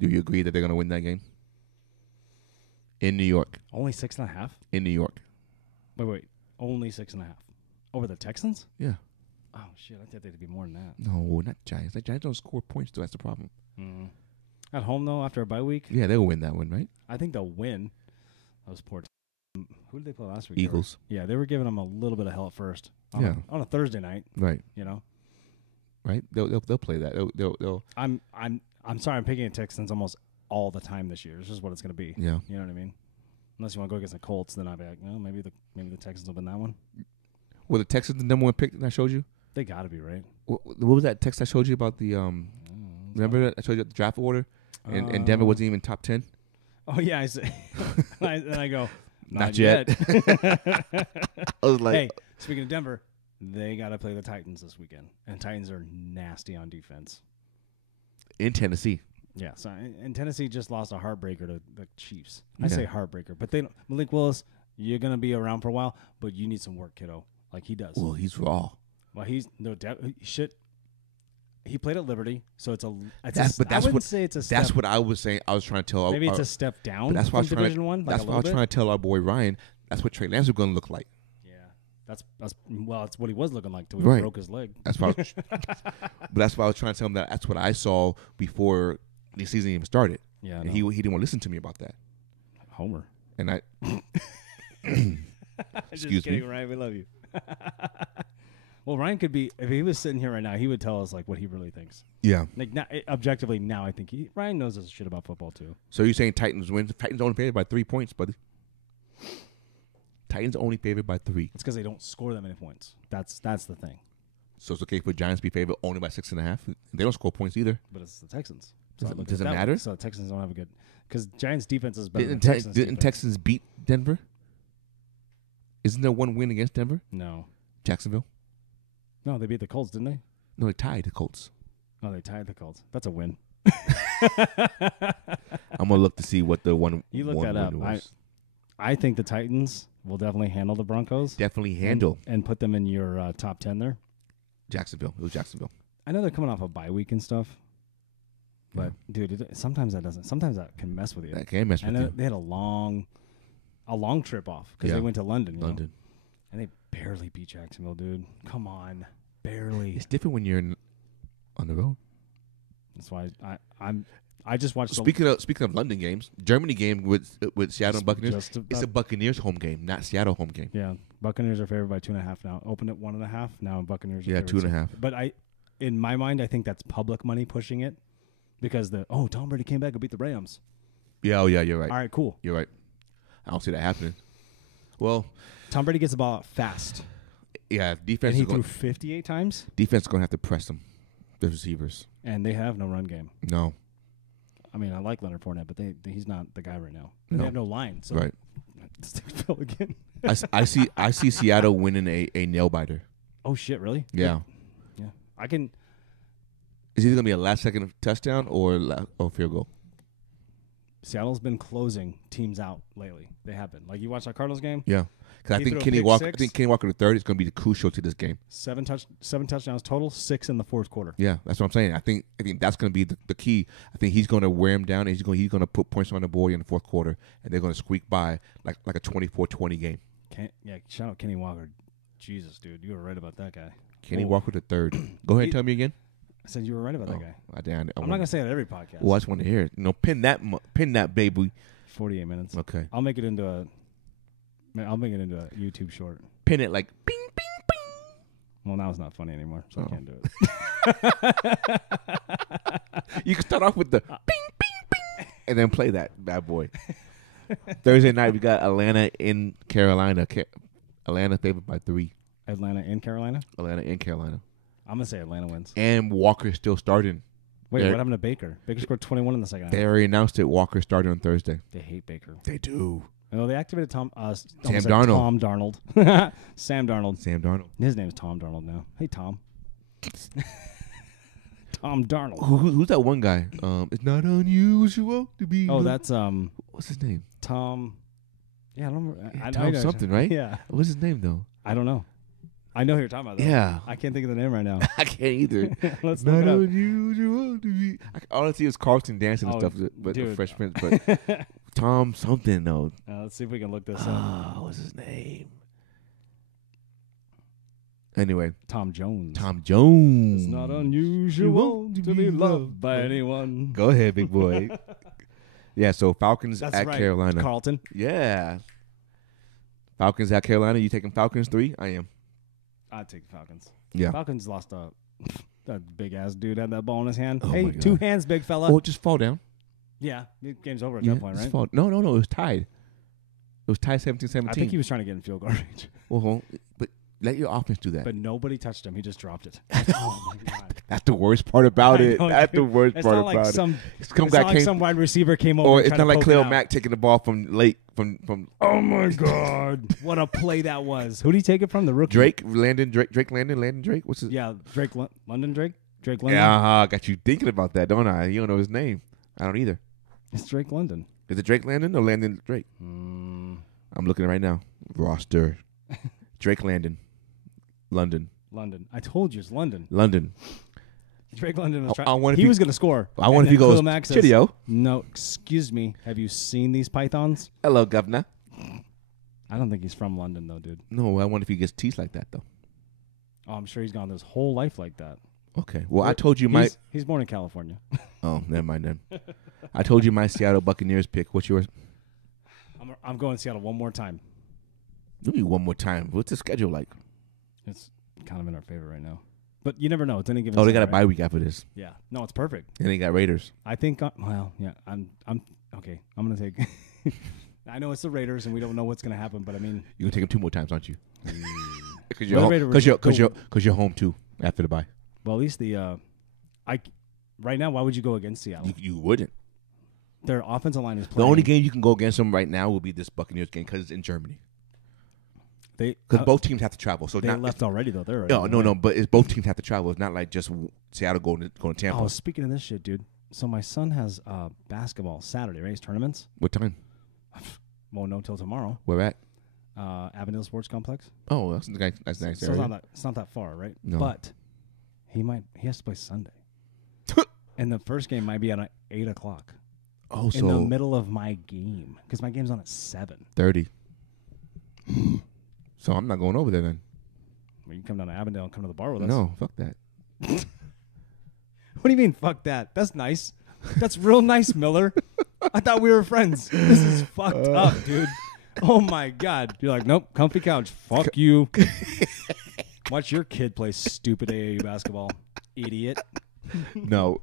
Do you agree that they're going to win that game? In New York. Only 6.5. In New York. Wait. Only 6.5 over the Texans. Yeah. Oh shit! I thought they'd be more than that. No, not Giants. The Giants don't score points, though. That's the problem. At home though, after a bye week, Yeah, they'll win that one, right? I think they'll win. Those poor. Who did they play last week? Eagles. They were giving them a little bit of hell at first. Yeah. On a Thursday night, Right. you know. Right. They'll play that. They'll. I'm sorry. I'm picking the Texans almost all the time this year. It's just what it's going to be. Yeah. You know what I mean? Unless you want to go against the Colts, then I'd be like, no, maybe the Texans will win that one. Well, the Texans the number one pick that I showed you. They got to be right. What was that text I showed you about the Remember that I showed you the draft order, and Denver wasn't even top 10. Oh yeah, I say. Then I go, Not yet. I was like, hey, speaking of Denver, they got to play the Titans this weekend, and Titans are nasty on defense. in Tennessee. Yeah, so and Tennessee just lost a heartbreaker to the Chiefs. I Yeah. say heartbreaker, but they don't. Malik Willis, you're gonna be around for a while, but you need some work, kiddo. Like he does. Well, he's raw. Well, he's no doubt. He played at Liberty, so it's a. That's I wouldn't say it's a. Step, That's what I was saying. I was trying to tell. maybe it's a step down. But that's why I from was trying Division One. That's why I was trying to tell our boy Ryan. That's what Trey Lance was going to look like. Yeah, that's what he was looking like till he Right. broke his leg. That's why. But that's why I was trying to tell him that that's what I saw before the season even started. Yeah, And he didn't want to listen to me about that. Homer. And I. Just Excuse kidding, me. Ryan. We love you. Well, Ryan could be if he was sitting here right now. He would tell us like what he really thinks. Yeah. Like now, objectively, now I think Ryan knows his shit about football too. So you're saying Titans win? Titans only favored by 3 points, buddy. Titans only favored by 3. It's because they don't score that many points. That's the thing. So it's okay for Giants to be favored only by 6.5. They don't score points either. But it's the Texans. Does I it- looked does at it that matter? one. So the Texans don't have a good because Giants defense is better. Didn't than Texans defense. Texans beat Denver? Isn't there one win against Denver? No, Jacksonville? no, they beat the Colts, didn't they? No, they tied the Colts. No, they tied the Colts. That's a win. I'm gonna look to see what the one. You look one that up. win was. I think the Titans will definitely handle the Broncos. Definitely handle and put them in your top 10 there. Jacksonville. It was Jacksonville. I know they're coming off a bye week and stuff, but dude, sometimes that doesn't. Sometimes that can mess with you. That can mess And with you. they had a long trip off because Yeah. they went to London. London. And they barely beat Jacksonville, dude. Come on, barely. It's different when you're on the road. That's why I just watched. Speaking of London games, Germany game with Seattle and Buccaneers. just It's a Buccaneers home game, not Seattle home game. Yeah, Buccaneers are favored by 2.5 now. Opened at 1.5. Now Buccaneers. Are Yeah, favored 2.5. But in my mind, I think that's public money pushing it because Tom Brady came back and beat the Rams. Yeah, oh yeah, you're right. All right, cool. You're right. I don't see that happening. Well, Tom Brady gets the ball out fast, yeah, and defense he is threw going 58 times, defense is going to have to press them, the receivers. and they have no run game. No, I mean, I like Leonard Fournette, but he's not the guy right now. No. They have no line. So right. Phil again. I see Seattle winning a nail biter. Oh shit! Really? Yeah. Yeah. I can. It's either going to be a last second touchdown or field goal. Seattle's been closing teams out lately. They have been. Like you watch that Cardinals game. Yeah, because I He think threw a Kenny pick Walker. six. I think Kenny Walker the third is going to be crucial to this game. 7 touchdowns total. 6 in the fourth quarter. Yeah, that's what I'm saying. I think that's going to be the key. I think he's going to wear him down. And he's going to put points on the board in the fourth quarter, and they're going to squeak by like a 24-20 game. Shout out Kenny Walker. Jesus, dude, you were right about that guy. Kenny Ooh. Walker the third. Go ahead and tell me again. I said you were right about that guy. I'm I'm not gonna say it at every podcast. Well, I just want to hear it. Pin that baby. 48 minutes. Okay. I'll make it into a YouTube short. Pin it like bing bing bing. Well, now it's not funny anymore, so Oh. I can't do it. You can start off with the bing bing bing, and then play that bad boy. Thursday night we got Atlanta in Carolina. Atlanta favored by 3. Atlanta in Carolina. Atlanta in Carolina. I'm gonna say Atlanta wins. And Walker's still starting. Wait, what happened to Baker? Baker scored 21 in the second half. They already announced it. Walker started on Thursday. They hate Baker. They do. Oh, they activated Sam Darnold. Tom Darnold. Sam Darnold. Sam Darnold. His name's Tom Darnold now. Hey, Tom. Tom Darnold. Who's that one guy? It's not unusual to be. Oh, that's What's his name? Tom. Yeah, I don't remember. Tom something, right? Yeah. What's his name though? I don't know. I know who you're talking about, though. Yeah. I can't think of the name right now. I can't either. Let's not look it up. unusual to be. All I see is Carlton dancing and stuff, but the Fresh Prince. But Tom something though. Let's see if we can look this up. What's his name? Anyway, Tom Jones. Tom Jones. It's not unusual to be loved by anyone. Go ahead, big boy. Yeah, so Falcons That's at right. Carolina. Carlton. Yeah. Falcons at Carolina. You taking Falcons 3? I am. I'd take the Falcons. Yeah. Falcons lost that big-ass dude had that ball in his hand. Oh hey, my God. 2 hands, big fella. Well, just fall down. Yeah, the game's over at that point, just right? fall. No. It was tied. It was tied 17-17. I think he was trying to get in field goal range. Well, but let your offense do that. But nobody touched him. He just dropped it. Oh, my God. That's the worst part about I it. know, That's dude. the worst It's part not like about some, it. it's not like some wide receiver came over Or and it's tried not to like poke Cleo it out. Mack taking the ball from late from. Oh, my God. What a play that was. Who did he take it from? The rookie? Drake Landon. What's his? Yeah, London Drake? Drake London? Yeah, got you thinking about that, don't I? You don't know his name. I don't either. It's Drake London. Is it Drake Landon or Landon Drake? Mm. I'm looking right now. Roster. Drake Landon. London. I told you it's London. Drake London was I trying. wonder if He he- was going to score. I wonder if he goes, says, Chitio. No, excuse me. Have you seen these pythons? Hello, governor. I don't think he's from London, though, dude. No, I wonder if he gets teased like that, though. Oh, I'm sure he's gone his whole life like that. Okay. Well, I told you my... He's born in California. Oh, never mind then. I told you my Seattle Buccaneers pick. What's yours? I'm going Seattle one more time. Give me one more time. What's the schedule like? It's kind of in our favor right now. But you never know. It's any given Oh, they Sunday, got a right? bye week after this. Yeah. No, it's perfect. And they got Raiders. I think, yeah, I'm okay. I'm going to take... I know it's the Raiders, and we don't know what's going to happen, but I mean... You're going to take them 2 more times, aren't you? Because you're home, too, after the bye. Well, at least right now, why would you go against Seattle? You wouldn't. Their offensive line is The playing. only game you can go against them right now will be this Buccaneers game because it's in Germany. Because both teams have to travel. So they left already, though. They're already no. But it's both teams have to travel. It's not like just Seattle going to Tampa. Oh, speaking of this shit, dude. So my son has basketball Saturday, right? His tournaments. What time? Won't know till tomorrow. Where at? Avondale Sports Complex. Oh, that's nice. So it's not that far, right? No. But he has to play Sunday, and the first game might be at 8 o'clock. Oh, so in the middle of my game because my game's on at 7:30. So I'm not going over there then. Well, you can come down to Avondale and come to the bar with us. No, fuck that. What do you mean, fuck that? That's nice. That's real nice, Miller. I thought we were friends. This is fucked up, dude. Oh, my God. You're like, nope, comfy couch. Fuck you. Watch your kid play stupid AAU basketball, idiot. No.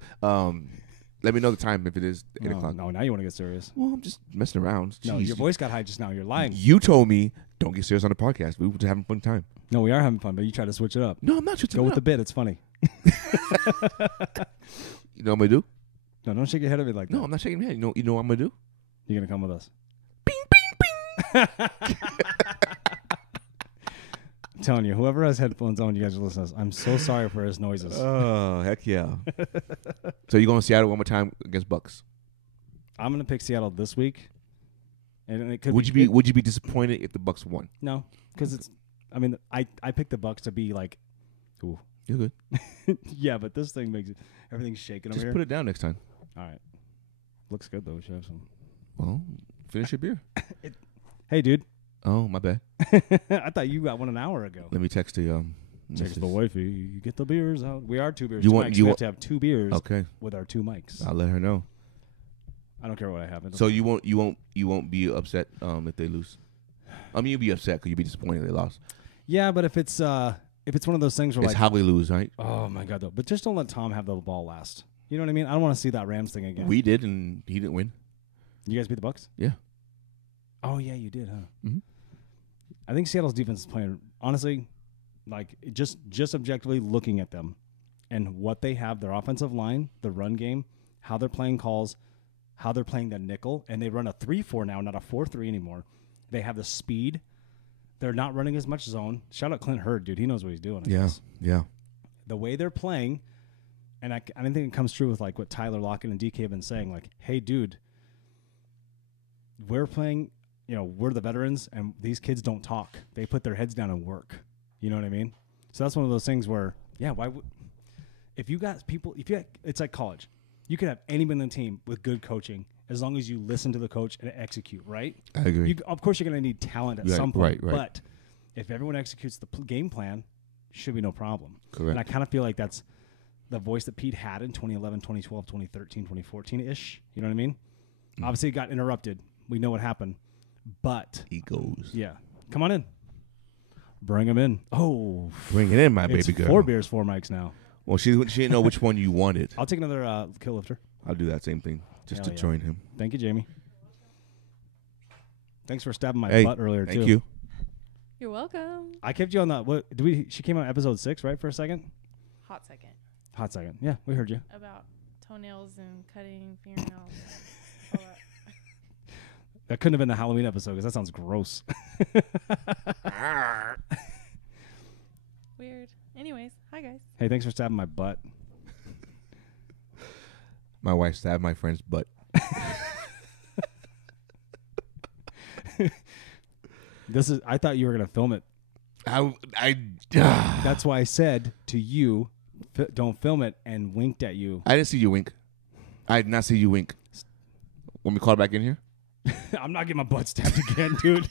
Let me know the time if it is 8 o'clock. No, now you want to get serious. Well, I'm just messing around. No, Jeez. your voice got high just now. You're lying. You told me don't get serious on the podcast. We were just having a fun time. No, we are having fun, but you try to switch it up. No, I'm not switching Go it with up. the bit. It's funny. You know what I'm going to do? No, don't shake your head at me like that. No, I'm not shaking my head. You know what I'm going to do? You're going to come with us. Bing, bing, bing. I'm telling you, whoever has headphones on, you guys are listening to us. I'm so sorry for his noises. Oh, heck yeah. So you're going to Seattle one more time against Bucks? I'm going to pick Seattle this week. And it could Would you be disappointed if the Bucks won? No, because I picked the Bucks to be like, ooh. You're good. Yeah, but this thing makes everything's shaking over Just here. put it down next time. All right. Looks good, though. We should have some. Well, finish your beer. Hey, dude. Oh, my bad. I thought you got one an hour ago. Let me text the Text the wifey. You get the beers out. We are 2 beers. You We have to have 2 beers Okay. with our 2 mics. I'll let her know. I don't care what I have. So you won't be upset if they lose. I mean, you'll be upset because you'll be disappointed they lost. Yeah, but if it's one of those things where It's like how we lose, right? oh my God, though. But just don't let Tom have the ball last. You know what I mean? I don't want to see that Rams thing again. We did, and he didn't win. You guys beat the Bucks? Yeah. Oh yeah, you did, huh? Mm-hmm. I think Seattle's defense is playing honestly, like just objectively looking at them. and what they have, their offensive line, the run game, how they're playing calls, how they're playing the nickel, and they run a 3-4 now, not a 4-3 anymore. They have the speed. They're not running as much zone. Shout out Clint Hurd, dude. He knows what he's doing. Yeah. The way they're playing, and I don't think it comes true with like what Tyler Lockett and DK have been saying. Like, hey, dude, we're playing. We're the veterans, and these kids don't talk. They put their heads down and work. You know what I mean? So that's one of those things where, if you got people, it's like college. You could have anybody on the team with good coaching as long as you listen to the coach and execute, right? I agree. Of course, you're going to need talent at some point. Right. But if everyone executes the game plan, should be no problem. Correct. And I kind of feel like that's the voice that Pete had in 2011, 2012, 2013, 2014-ish. You know what I mean? Obviously, it got interrupted. We know what happened. But egos. Yeah. Come on in. Bring him in. Oh. Bring it in, my it's baby girl. 4 beers, 4 mics now. Well, she didn't know which one you wanted. I'll take another kill lifter. I'll do that same thing just Hell to yeah. join him. Thank you, Jamie. Thanks for stabbing my Hey, butt earlier, too. Thank you. You're welcome. I kept you on the she came on episode 6, right, for a second? Hot second. Hot second. Yeah, we heard you. About toenails and cutting fingernails. and all that. That couldn't have been the Halloween episode because that sounds gross. Weird. Anyways, hi guys. Hey, thanks for stabbing my butt. My wife stabbed my friend's butt. I thought you were going to film it. That's why I said to you, don't film it, and winked at you. I didn't see you wink. I did not see you wink. Want me to call back in here? I'm not getting my butt stabbed again, dude.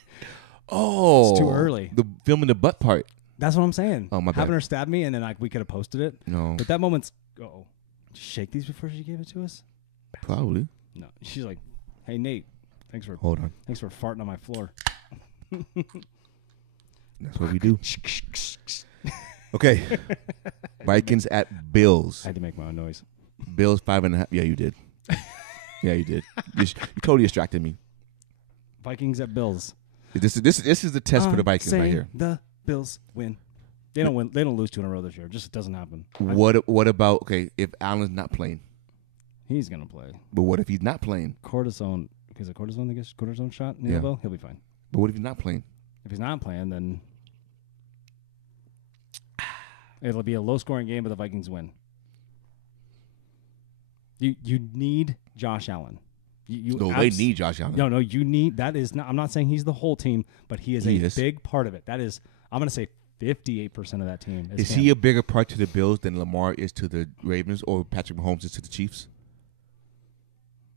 Oh. It's too early. The filming the butt part. That's what I'm saying. Oh, my bad. Having her stab me, and then we could have posted it. No. But that moment's, uh-oh. Did you shake these before she gave it to us? Probably. No. She's like, hey, Nate, thanks for farting on my floor. That's what we do. Okay. Vikings at Bills. I had to make my own noise. Bills 5.5. Yeah, you did. Yeah, you did. You totally distracted me. Vikings at Bills. This is the test for the Vikings right here. The Bills win. They don't win. They don't lose 2 in a row this year. It just doesn't happen. What about if Allen's not playing? He's gonna play. But what if he's not playing? Cortisone. Is it cortisone that gets cortisone shot in the Yeah. elbow? He'll be fine. But what if he's not playing? If he's not playing, then it'll be a low-scoring game, but the Vikings win. You need Josh Allen. They need Josh Allen. No, you need. That is not. I'm not saying he's the whole team, but he is a big part of it. That is. I'm going to say 58% of that team is he a bigger part to the Bills than Lamar is to the Ravens or Patrick Mahomes is to the Chiefs?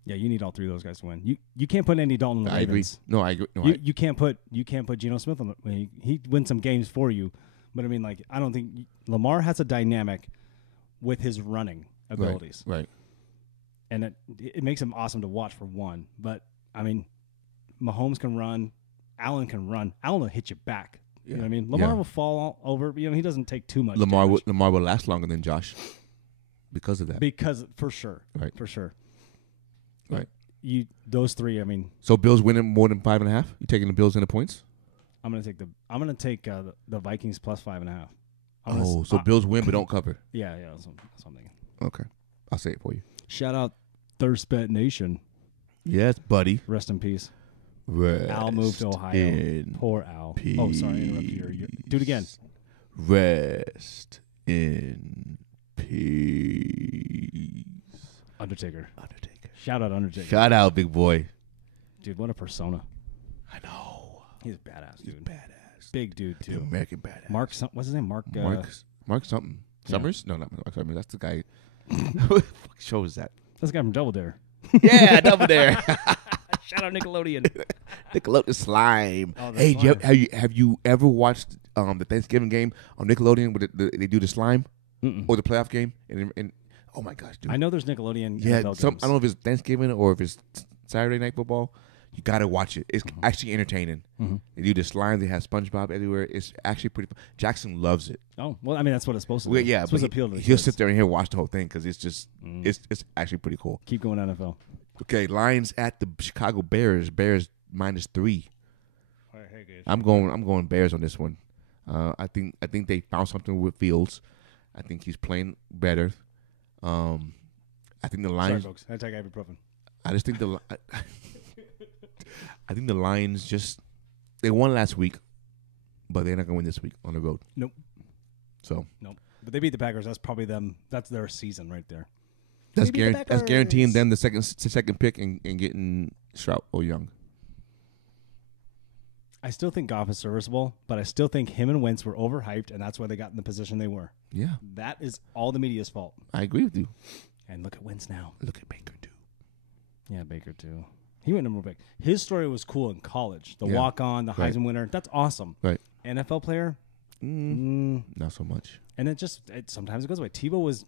Yeah, you need all 3 of those guys to win. You can't put Andy Dalton on the I agree. Ravens. No, I agree. No, you can't put Geno Smith on the. He wins some games for you, but I mean, like, I don't think Lamar has a dynamic with his running abilities. Right. And it makes him awesome to watch for one. But I mean, Mahomes can run, Allen can run. Allen will hit you back. Yeah. You know what I mean? Lamar will fall all over. He doesn't take too much. Lamar will last longer than Josh because of that. Because for sure, right, for sure. Right. Those 3. I mean. So Bills winning more than 5.5. You taking the Bills in the points? I'm gonna take the Vikings plus 5.5. So Bills win but don't cover. Yeah, that's what I'm thinking. Okay, I'll say it for you. Shout out Thirst Bet Nation. Yes, buddy. Rest in peace. Rest Al moved to Ohio. Poor Al. Peace. Oh, sorry, I interrupted you. Do it again. Rest in peace. Undertaker. Shout out Undertaker. Shout out, big boy. Dude, what a persona. I know. He's badass, dude. He's badass. Big dude, too. American badass. What's his name? Mark something. Yeah. Summers? No, not Mark Summers. That's the guy. What fuck show is that? That's the guy from Double Dare. Yeah, Double Dare. Shout out Nickelodeon. Nickelodeon slime. Oh, hey, slime. have you ever watched the Thanksgiving game on Nickelodeon where they do the slime? Mm-mm. Or the playoff game? And oh my gosh, dude. I know there's Nickelodeon. Yeah, NFL I games. don't know if it's Thanksgiving or if it's Saturday Night Football. You gotta watch it. It's actually entertaining. Mm-hmm. They do the slime. They have SpongeBob everywhere. It's actually pretty fun. Jackson loves it. Oh, well, I mean, that's what it's supposed to be. Well, yeah, it's supposed but to appeal to the he'll kids. sit there and he'll watch the whole thing because it's just it's actually pretty cool. Keep going NFL. Okay, Lions at the Chicago Bears. Bears -3. All right, hey, guys. I'm going Bears on this one. I think they found something with Fields. I think he's playing better. I think the Sorry, Lions. folks. I take ibuprofen. I just think I think the Lions just they won last week, but they're not gonna win this week on the road. Nope. So Nope. But they beat the Packers. That's probably them. That's their season right there. that's They beat the that's guaranteeing Packers. them the second pick and getting Stroud or Young. I still think Goff is serviceable, but I still think him and Wentz were overhyped, and that's why they got in the position they were. Yeah, That is all the media's fault. I agree with you. And look at Wentz now. Look at Baker too. Yeah, Baker too. He went number big. His story was cool in college. The Yeah. walk-on, the Right. Heisman winner. That's awesome. Right. NFL player. Not so much. And sometimes it goes away. Tebow was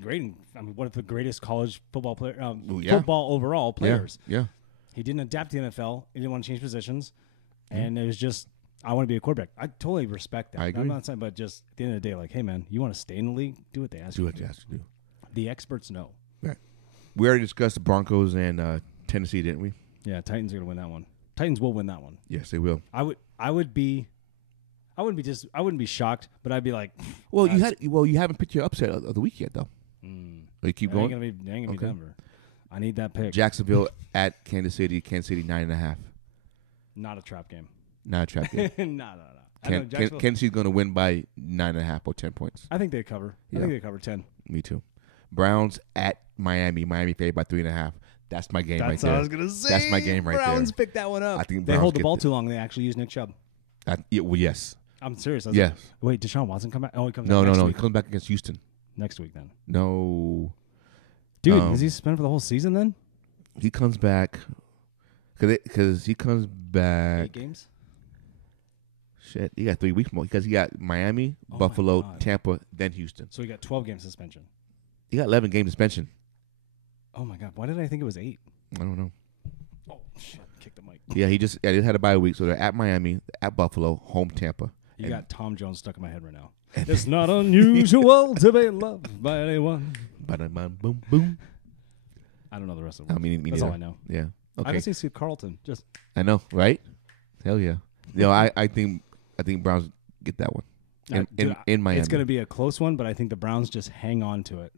great. One of the greatest college football player, yeah. football overall players. Yeah. He didn't adapt to the NFL. He didn't want to change positions, and it was just I want to be a quarterback. I totally respect that. I agree. I'm not saying, but just at the end of the day, like, hey man, you want to stay in the league? Do what they ask Do you. what you have to do. The experts know. Right. We already discussed the Broncos and Tennessee, didn't we? Yeah, Titans are gonna win that one. Titans will win that one. Yes, they will. I wouldn't be shocked, but I'd be like, Well, you haven't picked your upset of the week yet, though. So you keep It ain't going. gonna be Okay. Denver. I need that pick. Jacksonville at Kansas City. Kansas City 9.5. Not a trap game. Not a trap game. no. I know Jacksonville- Kansas City's going to win by 9.5 or 10 points. I think they cover. Yeah. I think they cover 10. Me too. Browns at Miami. Miami favored by 3.5. That's my game right there. what I was gonna say. That's my game right Browns there. picked that one up. I think they Browns hold the get ball the- too long. They actually use Nick Chubb. Well, yes. I'm serious. Yes. Wait, Deshaun Watson come back? Oh, he comes No, back no, next no. He week. comes back against Houston. Next week then. No. Dude, is he suspended for the whole season then? He comes back because he comes back. 8 games? Shit, he got 3 weeks more because he got Miami, Oh my Buffalo, God. Tampa, then Houston. So he got 12 game suspension. He got 11 game suspension. Oh my God. Why did I think it was 8? I don't know. Oh, shit. Kick the mic. Yeah, they had a bye week, so they're at Miami, at Buffalo, home Tampa. You And- got Tom Jones stuck in my head right now. It's not unusual to be loved by anyone. Ba-dum-bum, boom, boom. I don't know the rest of the I words. mean, me That's neither. all I know. Yeah. I Okay. haven't seen Steve Carlton. Just I know, right? Hell yeah. I think Browns get that one in Miami. It's going to be a close one, but I think the Browns just hang on to it.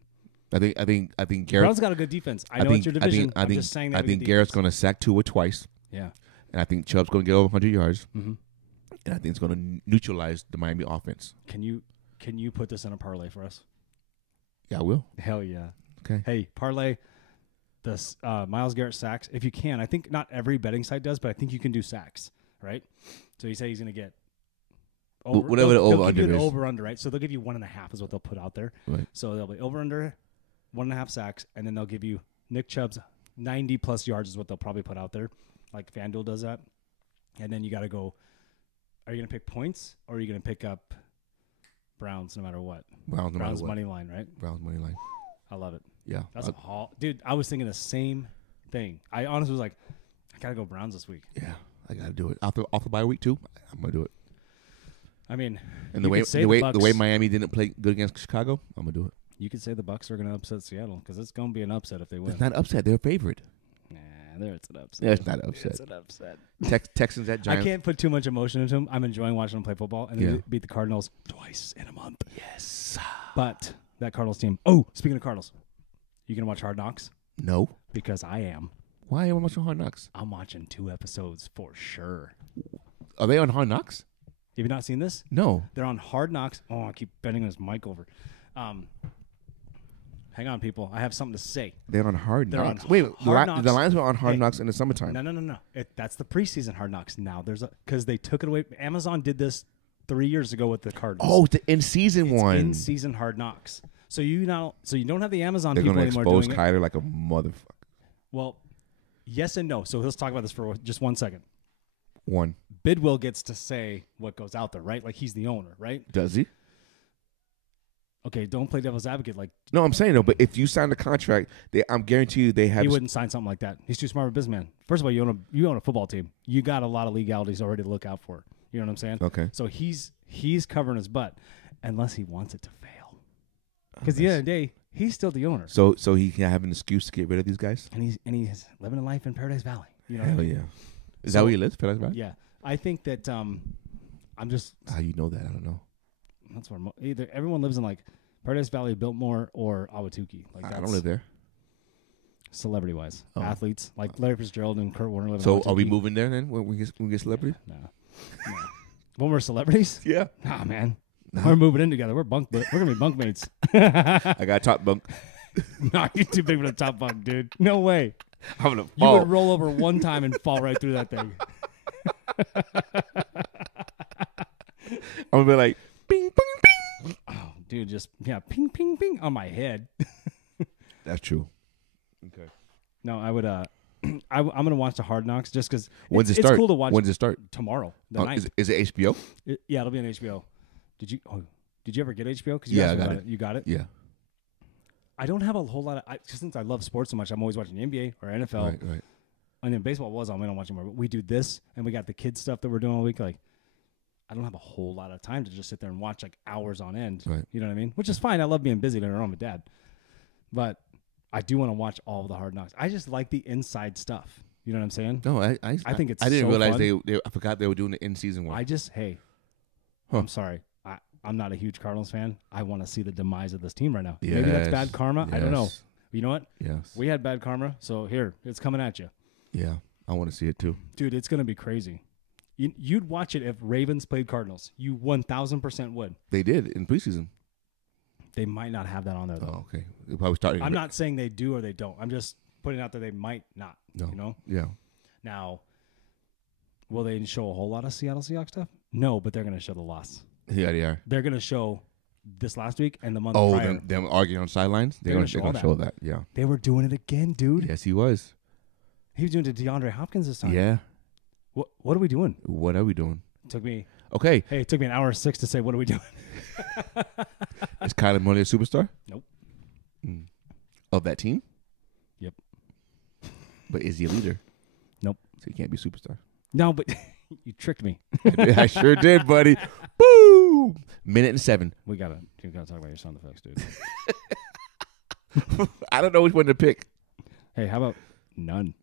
I think The Garrett. Browns got a good defense. I know it's your division. I'm just saying they I have a think good Garrett's defense. going to sack Tua twice, Yeah. and I think Chubb's going to get over 100 yards, Mm-hmm. and I think it's going to neutralize the Miami offense. Can you put this in a parlay for us? Yeah, I will. Hell yeah. Okay. Hey, parlay this Myles Garrett sacks if you can. I think not every betting site does, but I think you can do sacks, right? So you say he's going to get Whatever the they'll give over-under you an is. over-under, right? So they'll give you 1.5 is what they'll put out there. Right. So they'll be over-under 1.5 sacks, and then they'll give you Nick Chubb's 90-plus yards is what they'll probably put out there, like FanDuel does that. And then you got to go, are you going to pick points, or are you going to pick up Browns no matter what? Browns, no matter Browns what. money line, right? Browns money line. I love it. Yeah. That's a haul. Dude, I was thinking the same thing. I honestly was like, I got to go Browns this week. Yeah, I got to do it. Off the bye week too. I'm going to do it. I mean, And you the way could say the way Bucks- Miami didn't play good against Chicago, I'm going to do it. you could say the Bucks are going to upset Seattle because it's going to be an upset if they win. It's not upset. They're favored. Nah, it's an upset. Yeah, it's not upset. It's an upset. Texans at I Giants. can't put too much emotion into them. I'm enjoying watching them play football, and Yeah. they beat the Cardinals twice in a month. Yes. But that Cardinals team. Oh, speaking of Cardinals, you gonna watch Hard Knocks? No. Because I am. Why am I watching Hard Knocks? I'm watching 2 episodes for sure. Are they on Hard Knocks? Have you not seen this? No. They're on Hard Knocks. Oh, I keep bending this mic over. Hang on, people. I have something to say. They're on Hard They're Knocks. on Wait, Hard Knocks. the Lions were on Hard Hey. Knocks in the summertime. No. That's the preseason Hard Knocks. Now because they took it away. Amazon did this 3 years ago with the Cardinals. Oh, the in season It's one. in season Hard Knocks. So you don't have the Amazon They're people going to anymore expose doing it. Kyler like a motherfucker. Well, yes and no. So let's talk about this for just 1 second. One. Bidwill gets to say what goes out there, right? Like he's the owner, right? Does he? Okay, don't play devil's advocate. Like No, I'm saying no. But if you sign the contract, I'm guaranteed you they have. he wouldn't sign something like that. He's too smart of a businessman. First of all, you own a football team. You got a lot of legalities already to look out for. You know what I'm saying? Okay. So he's covering his butt unless he wants it to fail. Because at the end of the day, he's still the owner. So he can have an excuse to get rid of these guys. And he's living a life in Paradise Valley. You know what I Hell mean? yeah. Is So- that where he lives? Paradise Valley? Yeah. I think that I'm just How you know that? I don't know. That's where either everyone lives in like Paradise Valley, Biltmore, or Ahwatukee. Like I don't live there. Celebrity wise, Oh. athletes like Larry Fitzgerald and Kurt Warner live. So in are we Ahwatukee. moving there then when we get celebrity? No. When we're celebrities? Yeah. Nah, man. We're moving in together. We're gonna be bunkmates. I got a top bunk. Nah, you're too big for the top bunk, dude. No way. I'm gonna You fall. would roll over one time and fall right through that thing. I'm gonna be like, bing, bing, bing. Oh, dude, just ping, ping, ping on my head. That's true. Okay. No, I would. I'm gonna watch the Hard Knocks just because When's it it's start? cool to watch. When's it start? Tomorrow, the Oh, 9th. is it HBO? Yeah, it'll be on HBO. Did you ever get HBO? Cause Yeah, asked I me got about it. You got it? Yeah. I don't have a whole lot of since I love sports so much. I'm always watching the NBA or NFL. Right. And then baseball was on. We don't watch anymore. But we do this, and we got the kids stuff that we're doing all week. Like, I don't have a whole lot of time to just sit there and watch like hours on end. Right. You know what I mean? Which is fine. I love being busy later on with dad. But I do want to watch all of the Hard Knocks. I just like the inside stuff. You know what I'm saying? No, I think it's I didn't so realize fun. they I forgot they were doing the in season one. Huh. I'm sorry. I'm not a huge Cardinals fan. I want to see the demise of this team right now. Maybe that's bad karma. I don't know. Yes. You know what? Yes. We had bad karma, so here, it's coming at you. Yeah. I want to see it too. Dude, it's going to be crazy. You'd watch it if Ravens played Cardinals. You 1,000% would. They did in preseason. They might not have that on there, though. Oh, okay. They probably started. I'm not saying they do or they don't. I'm just putting out that they might not. No. You know? Yeah. Now, will they show a whole lot of Seattle Seahawks stuff? No, but they're going to show the loss. Yeah, they are. They're going to show this last week and the month Oh, prior. them arguing on sidelines. They're gonna show that. Yeah. They were doing it again, dude. Yes, he was. He was doing it to DeAndre Hopkins this time. Yeah. What are we doing? What are we doing? It took me an hour 6 to say, what are we doing? Is Kyler Murray a superstar? Nope. Of that team? Yep. But is he a leader? Nope. So he can't be a superstar. No, but you tricked me. I sure did, buddy. Boom! Minute and 7. We gotta talk about your sound effects, dude. I don't know which one to pick. Hey, how about none?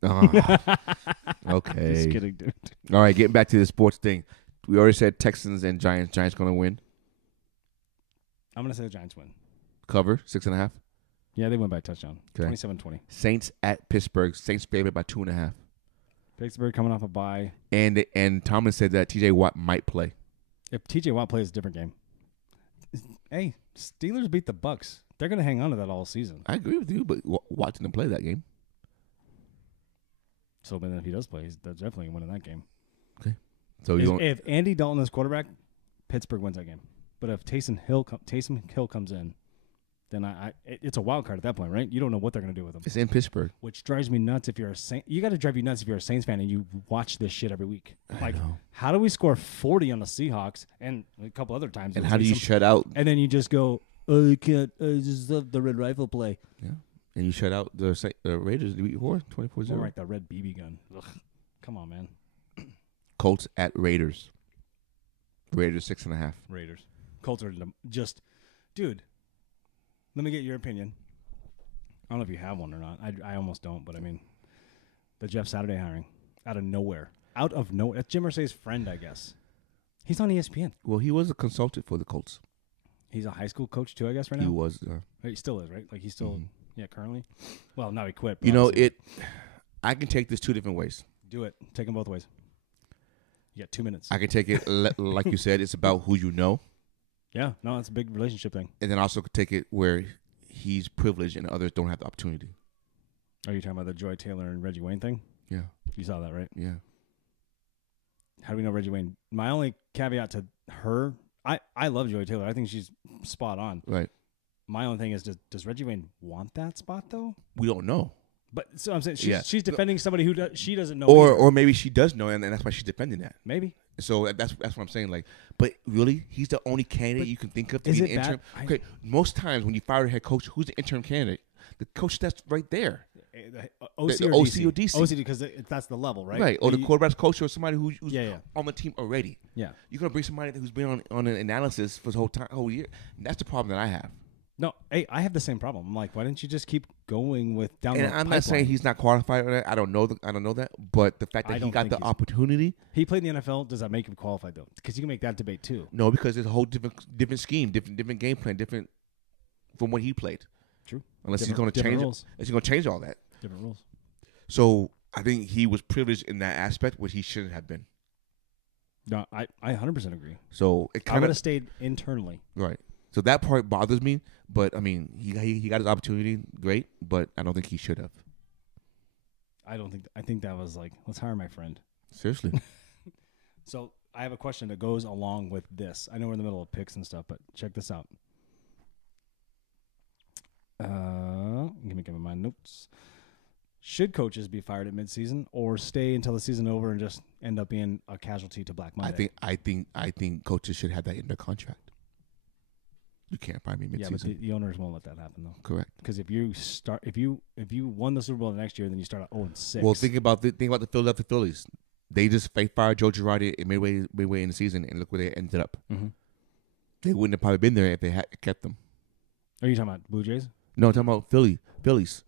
Okay. Just kidding, dude. All right, getting back to the sports thing. We already said Texans and Giants. Giants going to win. I'm gonna say the Giants win. Cover 6.5. Yeah, they win by a touchdown. Okay. 27-20. Saints at Pittsburgh. Saints favored by 2.5. Pittsburgh coming off a bye. And Thomas said that T.J. Watt might play. If T.J. Watt plays, a different game. Hey, Steelers beat the Bucks. They're gonna hang on to that all season. I agree with you, but Watt didn't play that game. So, but then if he does play, he's definitely winning that game. So you don't. If Andy Dalton is quarterback, Pittsburgh wins that game. But if Taysom Hill comes in, then it's a wild card at that point, right? You don't know what they're going to do with him. It's in Pittsburgh. Which drives me nuts if you're a Saint. You got to drive you nuts if you're a Saints fan and you watch this shit every week. Like, how do we score 40 on the Seahawks and a couple other times? And how do you shut out? And then you just go, oh, you can't. I just love the red rifle play. Yeah. And you shut out the Raiders. Did we beat 24-0? All right, the red BB gun. Ugh. Come on, man. Colts at Raiders. Raiders 6.5. Raiders. Colts are just, dude. Let me get your opinion. I don't know if you have one or not. I almost don't, but I mean, the Jeff Saturday hiring out of nowhere. That's Jim Irsay's friend, I guess. He's on ESPN. Well, he was a consultant for the Colts. He's a high school coach too, I guess, right now. He was. He still is, right? Like he's still, currently. Well, now he quit. You know it. I can take this 2 different ways. Do it. Take them both ways. You got 2 minutes. I can take it like you said. It's about who you know. Yeah, no, it's a big relationship thing. And then also take it where he's privileged and others don't have the opportunity. Are you talking about the Joy Taylor and Reggie Wayne thing? Yeah. You saw that, right? Yeah. How do we know Reggie Wayne? My only caveat to her, I love Joy Taylor. I think she's spot on. Right. My only thing is, does Reggie Wayne want that spot though? We don't know. But so I'm saying Yeah. she's defending somebody who she doesn't know. Or maybe she does know, and that's why she's defending that. Maybe. So that's what I'm saying. Like, but really, he's the only candidate you can think of to is be an it bad? interim. Okay, most times when you fire a head coach, who's the interim candidate? The coach that's right there. OC The or OC DC? or DC. OC because that's the level, right? Right. Or the quarterback's coach or somebody who's Yeah. on the team already. Yeah. You're going to bring somebody who's been on an analysis for the whole year. And that's the problem that I have. No, hey, I have the same problem. I'm like, why didn't you just keep going with down And the I'm not saying pipeline. he's not qualified or that. I don't know that. But the fact I that he don't got think the he's- opportunity, He played in the NFL. Does that make him qualified though? Because you can make that debate too. no, because it's a whole different scheme, different game plan, different from what he played. True. Unless he's Different- going to different change, rules. unless he's going to change all that. Different rules. So I think he was privileged in that aspect, which he shouldn't have been. No, I 100% agree. So it I kind would of have stayed internally. right. So that part bothers me. But I mean, he got his opportunity, great. But I don't think he should have. I think that was like, let's hire my friend. Seriously. So I have a question that goes along with this. I know we're in the middle of picks and stuff, but check this out. Give me my notes. Should coaches be fired at midseason or stay until the season over and just end up being a casualty to Black Monday? I think coaches should have that in their contract. You can't fire me Yeah, but midseason. the owners won't let that happen though. Correct. Because if you won the Super Bowl the next year, then you start at 0-6. Well, think about the Philadelphia Phillies. They fired Joe Girardi midway in the season, and look where they ended up. Mm-hmm. They wouldn't have probably been there if they had kept them. Are you talking about Blue Jays? No, I'm talking about Phillies.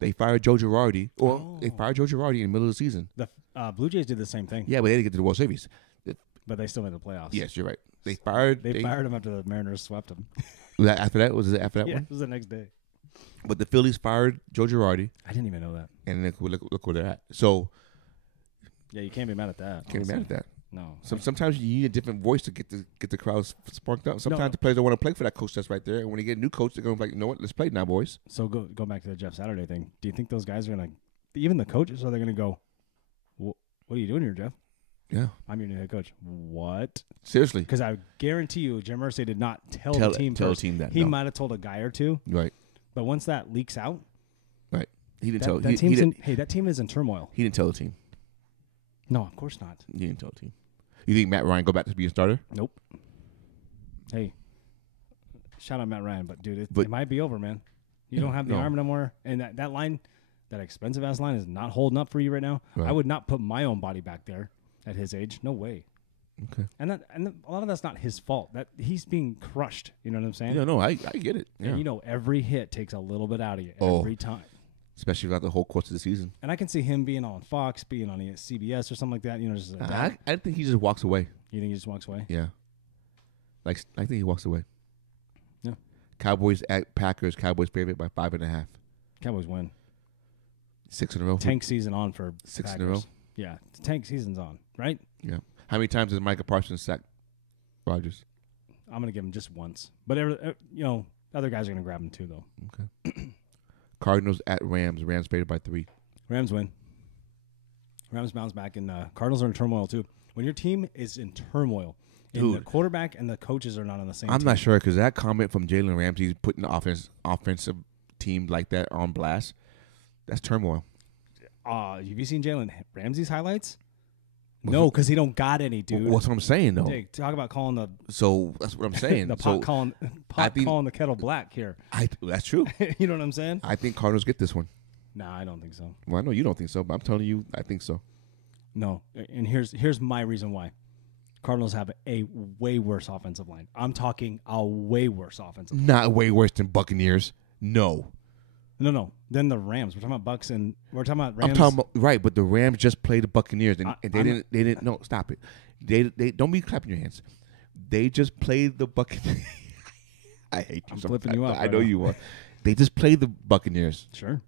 They fired Joe Girardi. They Oh. fired Joe Girardi in the middle of the season. The Blue Jays did the same thing. Yeah, but they didn't get to the World Series. But they still made the playoffs. Yes, you're right. They fired. They fired him after the Mariners swept him. Was that after that? Was it after that Yeah, one? it was the next day. But the Phillies fired Joe Girardi, I didn't even know that. and look where they're at. So Yeah, you can't be mad at that. can't be mad at that. No. Sometimes you need a different voice to get the crowds sparked up. Sometimes the players don't want to play for that coach that's right there, and when you get a new coach, they're going to be like, you know what, let's play now, boys. So go back to the Jeff Saturday thing. Do you think those guys are gonna, even the coaches, are they gonna go, what are you doing here, Jeff? Yeah, I'm your new head coach. What? seriously. Because I guarantee you, Jim Irsay did not tell Tell the team the first. team that. He no. might have told a guy or two, Right. but once that leaks out, He didn't tell. that He team's didn't, that team is in turmoil. he didn't tell the team. No, of course not. He didn't tell the team. You think Matt Ryan go back to be a starter? Nope. Hey, shout out Matt Ryan, but dude, But- it might be over, man. You Yeah, don't have the no. arm no more, and that line, that expensive ass line, is not holding up for you right now. Right. I would not put my own body back there at his age. No way. Okay. And a lot of that's not his fault. That he's being crushed. You know what I'm saying? Yeah, no, I get it. Yeah. And you know, every hit takes a little bit out of you Oh. every time. Especially throughout the whole course of the season. And I can see him being on Fox, being on CBS or something like that. You know, just a dad. I think he just walks away. You think he just walks away? Yeah. Like I think he walks away. Yeah. Cowboys at Packers. Cowboys favorite by 5.5. Cowboys win. 6 in a row. Tank season on for 6 Packers. in a row. Yeah, tank season's on, right? Yeah. How many times has Micah Parsons sacked Rodgers? I'm gonna give him just once, but other guys are gonna grab him too, though. Okay. Cardinals at Rams. Rams favored by 3. Rams win. Rams bounce back, and Cardinals are in turmoil too. When your team is in turmoil, and the Dude. quarterback and the coaches are not on the same I'm team. not sure because that comment from Jalen Ramsey putting the offensive team like that on blast, that's turmoil. Have you seen Jalen Ramsey's highlights? No, because he don't got any, dude. What's what I'm saying though? Dig, talk about calling the So that's what I'm saying. the so pot calling calling the kettle black here. that's true. You know what I'm saying? I think Cardinals get this one. Nah, I don't think so. Well, I know you don't think so, but I'm telling you, I think so. No, and here's my reason why. Cardinals have a way worse offensive line. I'm talking a way worse offensive line. Not way worse than Buccaneers. No. No. Then the Rams. We're talking about Bucks and we're talking about Rams. I'm talking about right, but the Rams just played the Buccaneers, and, I- and they I'm- didn't. No, stop it. They don't be clapping your hands. They just played the Buccaneers. I hate you. I'm so- flipping you I, up I right know now. you are. They just played the Buccaneers. Sure.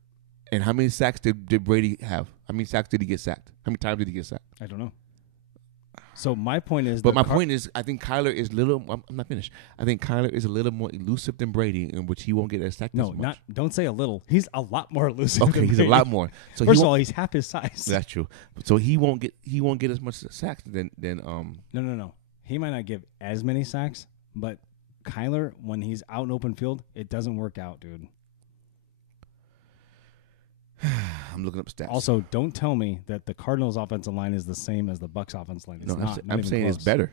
And how many sacks did Brady have? How many sacks did he get sacked? How many times did he get sacked? I don't know. So my point is, But my point is, I think Kyler is little. I'm not finished. I think Kyler is a little more elusive than Brady, in which he won't get sacked. No, as much. not. Don't say a little. He's a lot more elusive. Okay, than he's a Brady. lot more. So First he of all, won't, he's half his size. that's true. So he won't get as much sacks than No. He might not give as many sacks, but Kyler, when he's out in open field, it doesn't work out, dude. I'm looking up stats. Also, don't tell me that the Cardinals' offensive line is the same as the Bucks' offensive line. It's no, not. I'm even saying it's close. better.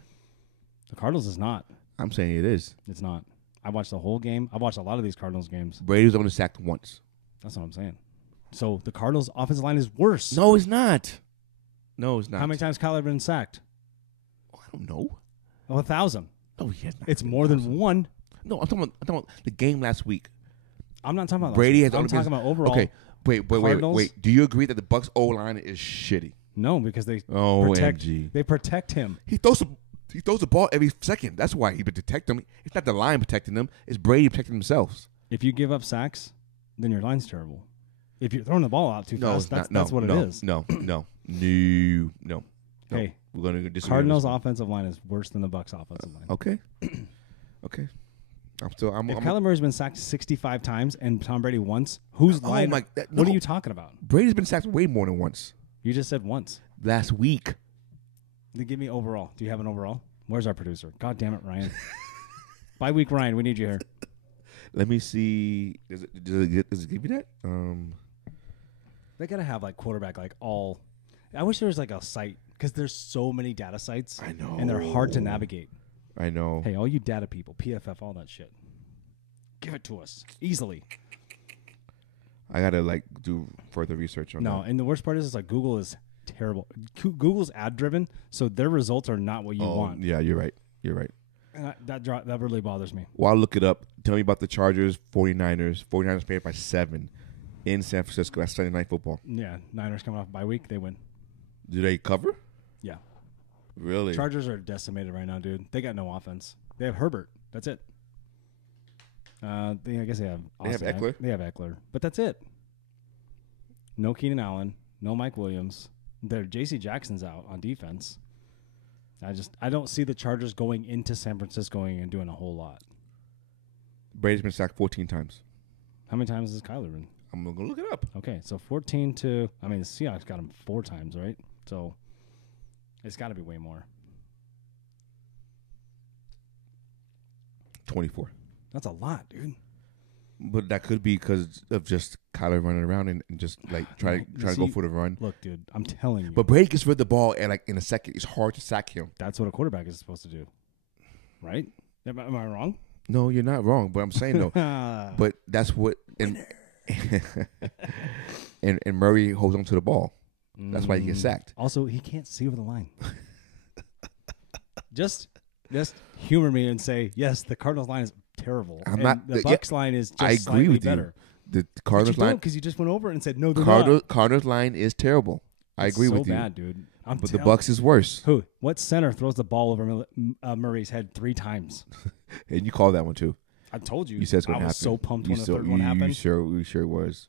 The Cardinals is not. I'm saying it is. It's not. I watched the whole game. I watched a lot of these Cardinals games. Brady was only sacked once. That's what I'm saying. So the Cardinals' offensive line is worse. No, it's not. No, it's not. How many times Kyler been sacked? Oh, I don't know. 1,000. Oh, he has not. It's more than one. No, I'm talking about the game last week. I'm not talking about Brady has I'm only talking been about overall. okay. Cardinals? Wait. Do you agree that the Bucks O line is shitty? No, because they OMG. they protect him. He throws the ball every second. That's why he would protect him. It's not the line protecting them. It's Brady protecting themselves. If you give up sacks, then your line's terrible. If you're throwing the ball out too fast, that's what it is. No. Hey, we're going to disagree. Cardinals' offensive line is worse than the Bucks' offensive line. Okay. If Kyler Murray's been sacked 65 times and Tom Brady once, whose line? What are you talking about? Brady's been sacked way more than once. You just said once. Last week. Then give me overall. Do you have an overall? Where's our producer? God damn it, Ryan. By week, Ryan, we need you here. Let me see. Does it give you that? They gotta have like quarterback like all. I wish there was like a site because there's so many data sites. I know, and they're hard to navigate. I know. Hey, all you data people, PFF, all that shit. Give it to us easily. I gotta like do further research on that. No, and the worst part is like Google is terrible. Google's ad driven, so their results are not what you want. Yeah, you're right. And that really bothers me. Well, I'll look it up. Tell me about the Chargers, 49ers. 49ers paid by 7 in San Francisco. That's Sunday Night Football. Yeah, Niners coming off bye week, they win. Do they cover? Yeah. Really? Chargers are decimated right now, dude. They got no offense. They have Herbert. That's it. I guess they have Austin. They have Eckler. They have Eckler, but that's it. No Keenan Allen. No Mike Williams. Their J.C. Jackson's out on defense. I don't see the Chargers going into San Francisco and doing a whole lot. Brady's been sacked 14 times. How many times has Kyler been? I'm going to look it up. Okay, so 14 to... I mean, the Seahawks got him 4 times, right? So it's got to be way more. 24. That's a lot, dude. But that could be because of just Kyler running around and just like trying to go for the run. Look, dude, I'm telling you. But Brady gets rid of the ball and like in a second. It's hard to sack him. That's what a quarterback is supposed to do, right? Am I wrong? No, you're not wrong. But I'm saying though. But that's what and Murray holds on to the ball. That's why he gets sacked. Also, he can't see over the line. Just humor me and say yes. The Cardinals line is terrible. The Bucks line is just I agree with better. You. The Cardinals line, because you just went over and said no. They're not. Cardinals line is terrible. I agree with you. So bad, dude. But the Bucks is worse. Who? What center throws the ball over Murray's head 3 times? And you called that one too. I told you. You said it's going to happen. I was so pumped when the third one happened. You sure was.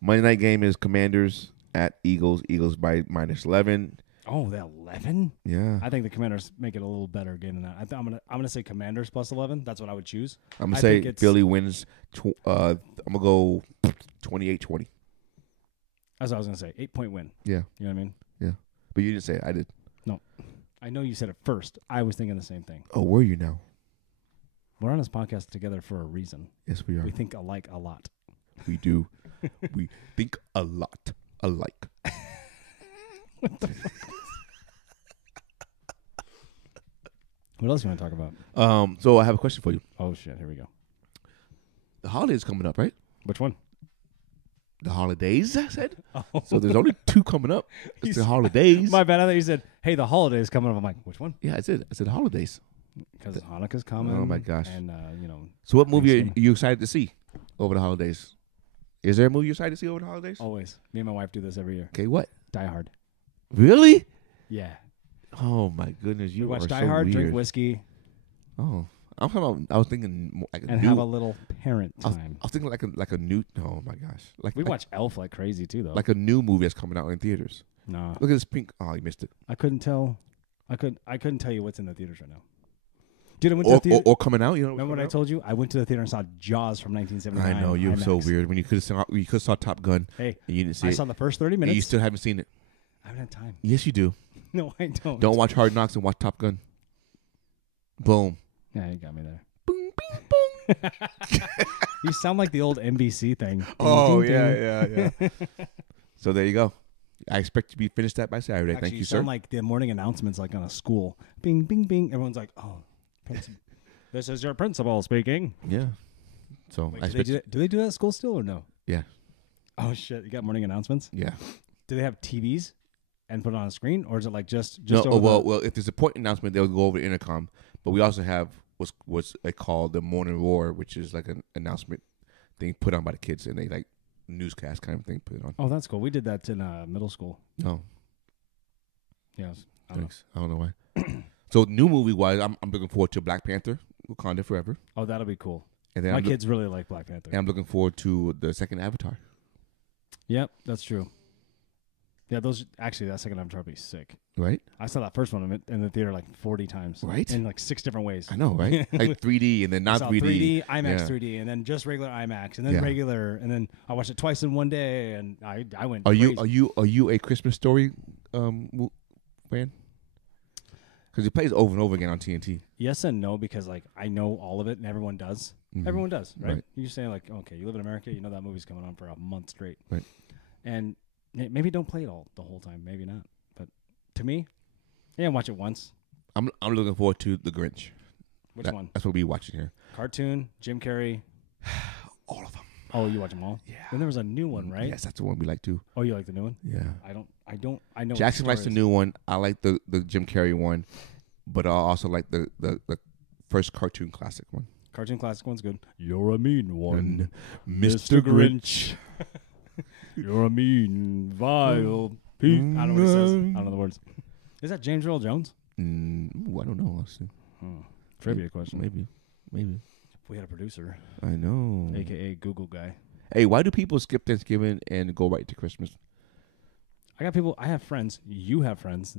Monday night game is Commanders at Eagles. Eagles by -11. Oh, the 11? Yeah. I think the Commanders make it a little better game than that. I'm gonna say Commanders plus 11. That's what I would choose. I'm gonna say Philly wins. I'm gonna go 28-20. That's what I was gonna say. 8-point win. Yeah. You know what I mean? Yeah. But you didn't say it. I did. No. I know you said it first. I was thinking the same thing. Oh, were you now? We're on this podcast together for a reason. Yes, we are. We think alike a lot. We do. We think a lot alike. What the fuck? What else you want to talk about? So I have a question for you. Oh shit! Here we go. The holidays coming up, right? Which one? The holidays, I said. Oh. So there's only 2 coming up. It's the holidays. My bad. I thought you said, "Hey, the holidays coming up." I'm like, which one? Yeah, I said holidays. Because Hanukkah's coming. Oh my gosh! And So what movie are you excited to see over the holidays? Is there a movie you're excited to see over the holidays? Always. Me and my wife do this every year. Okay, what? Die Hard. Really? Yeah. Oh my goodness, We you watch are Die so Hard, weird. drink whiskey, Oh, I'm talking about. I was thinking more like a and new. have a little parent I time. was thinking like a new. Oh my gosh! We watch Elf like crazy too, though. like a new movie that's coming out in theaters. No, Look at this pink. Oh, you missed it. I couldn't tell. I couldn't tell you what's in the theaters right now. Dude, I went to the theater. Or coming out. You know. Remember what I told you? I went to the theater and saw Jaws from 1979. I know you were so IMAX. weird when you could have saw Top Gun. Hey, and you didn't see I it. saw the first 30 And minutes. you still haven't seen it. I haven't had time. Yes, you do. No, I don't. Don't watch Hard Knocks and watch Top Gun. Boom. Yeah, you got me there. Boom, bing, boom. You sound like the old NBC thing. Oh Ding, ding, ding. yeah. So there you go. I expect to be finished that by Saturday. Actually, Thank you, sir. sound like the morning announcements, like on a school. Bing, bing, bing. Everyone's like, "Oh, this is your principal speaking." Yeah. So Wait, I do they do that at school still or no? Yeah. Oh shit! You got morning announcements. Yeah. Do they have TVs and put it on a screen, or is it like just No. over Well, if there's a point announcement, they'll go over the intercom. But we also have what's called the morning roar, which is like an announcement thing put on by the kids, and they like newscast kind of thing put it on. Oh, that's cool. We did that in middle school. No, Yes. thanks. I don't know why. So new movie wise, I'm looking forward to Black Panther, Wakanda Forever, Oh, that'll be cool. and then My kids really like Black Panther. and I'm looking forward to the second Avatar. Yep, that's true. Yeah, that second Avatar will be sick. Right? I saw that first one in the theater like 40 times. Right? In like 6 different ways. I know, right? Like 3D and then not I saw 3D. 3D, IMAX Yeah. 3D, and then just regular IMAX, and then Yeah. regular, and then I watched it twice in one day, and I went. Are crazy. you a Christmas Story fan? Because it plays over and over again on TNT. Yes and no, because like I know all of it, and everyone does. Mhm. Everyone does, right? Right. You just say like, okay, you live in America, you know that movie's coming on for a month straight, Right. And maybe don't play it all the whole time, maybe not. But to me, yeah, watch it once. I'm looking forward to The Grinch. Which That- one? That's what we're watching here. Cartoon, Jim Carrey. All of them. Oh, you watch them all? Yeah. Then there was a new one, right? Yes, that's the one we like too. Oh, you like the new one? Yeah. I know. Jackson likes the new one. I like the Jim Carrey one, but I also like the first cartoon classic one. Cartoon classic one's good. You're a mean one, Mr. Grinch. You're a mean, vile piece. I don't know what he says. I don't know the words. Is that James Earl Jones? Ooh, I don't know. Let's see. Trivia question. Maybe. If we had a producer, I know. a.k.a. Google guy. Hey, why do people skip Thanksgiving and go right to Christmas? I have friends. You have friends.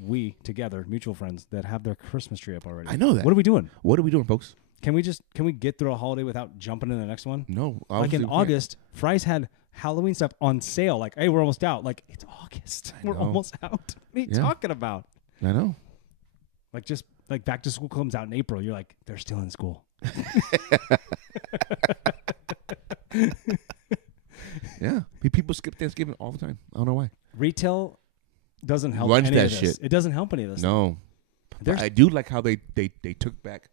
We together, mutual friends, that have their Christmas tree up already. I know that. What are we doing? What are we doing, folks? Can we get through a holiday without jumping into the next one? No. Like obviously in we can't. August, Fry's had Halloween stuff on sale. Like, hey, we're almost out. Like, it's August. I We're know. almost out. What are you Yeah. talking about? I know. Like, just like back to school comes out in April. You're like, they're still in school. Yeah. People skip Thanksgiving all the time. I don't know why. Retail doesn't help Runs any that of this. shit. It doesn't help any of this. No. But There's- I do like how they took back,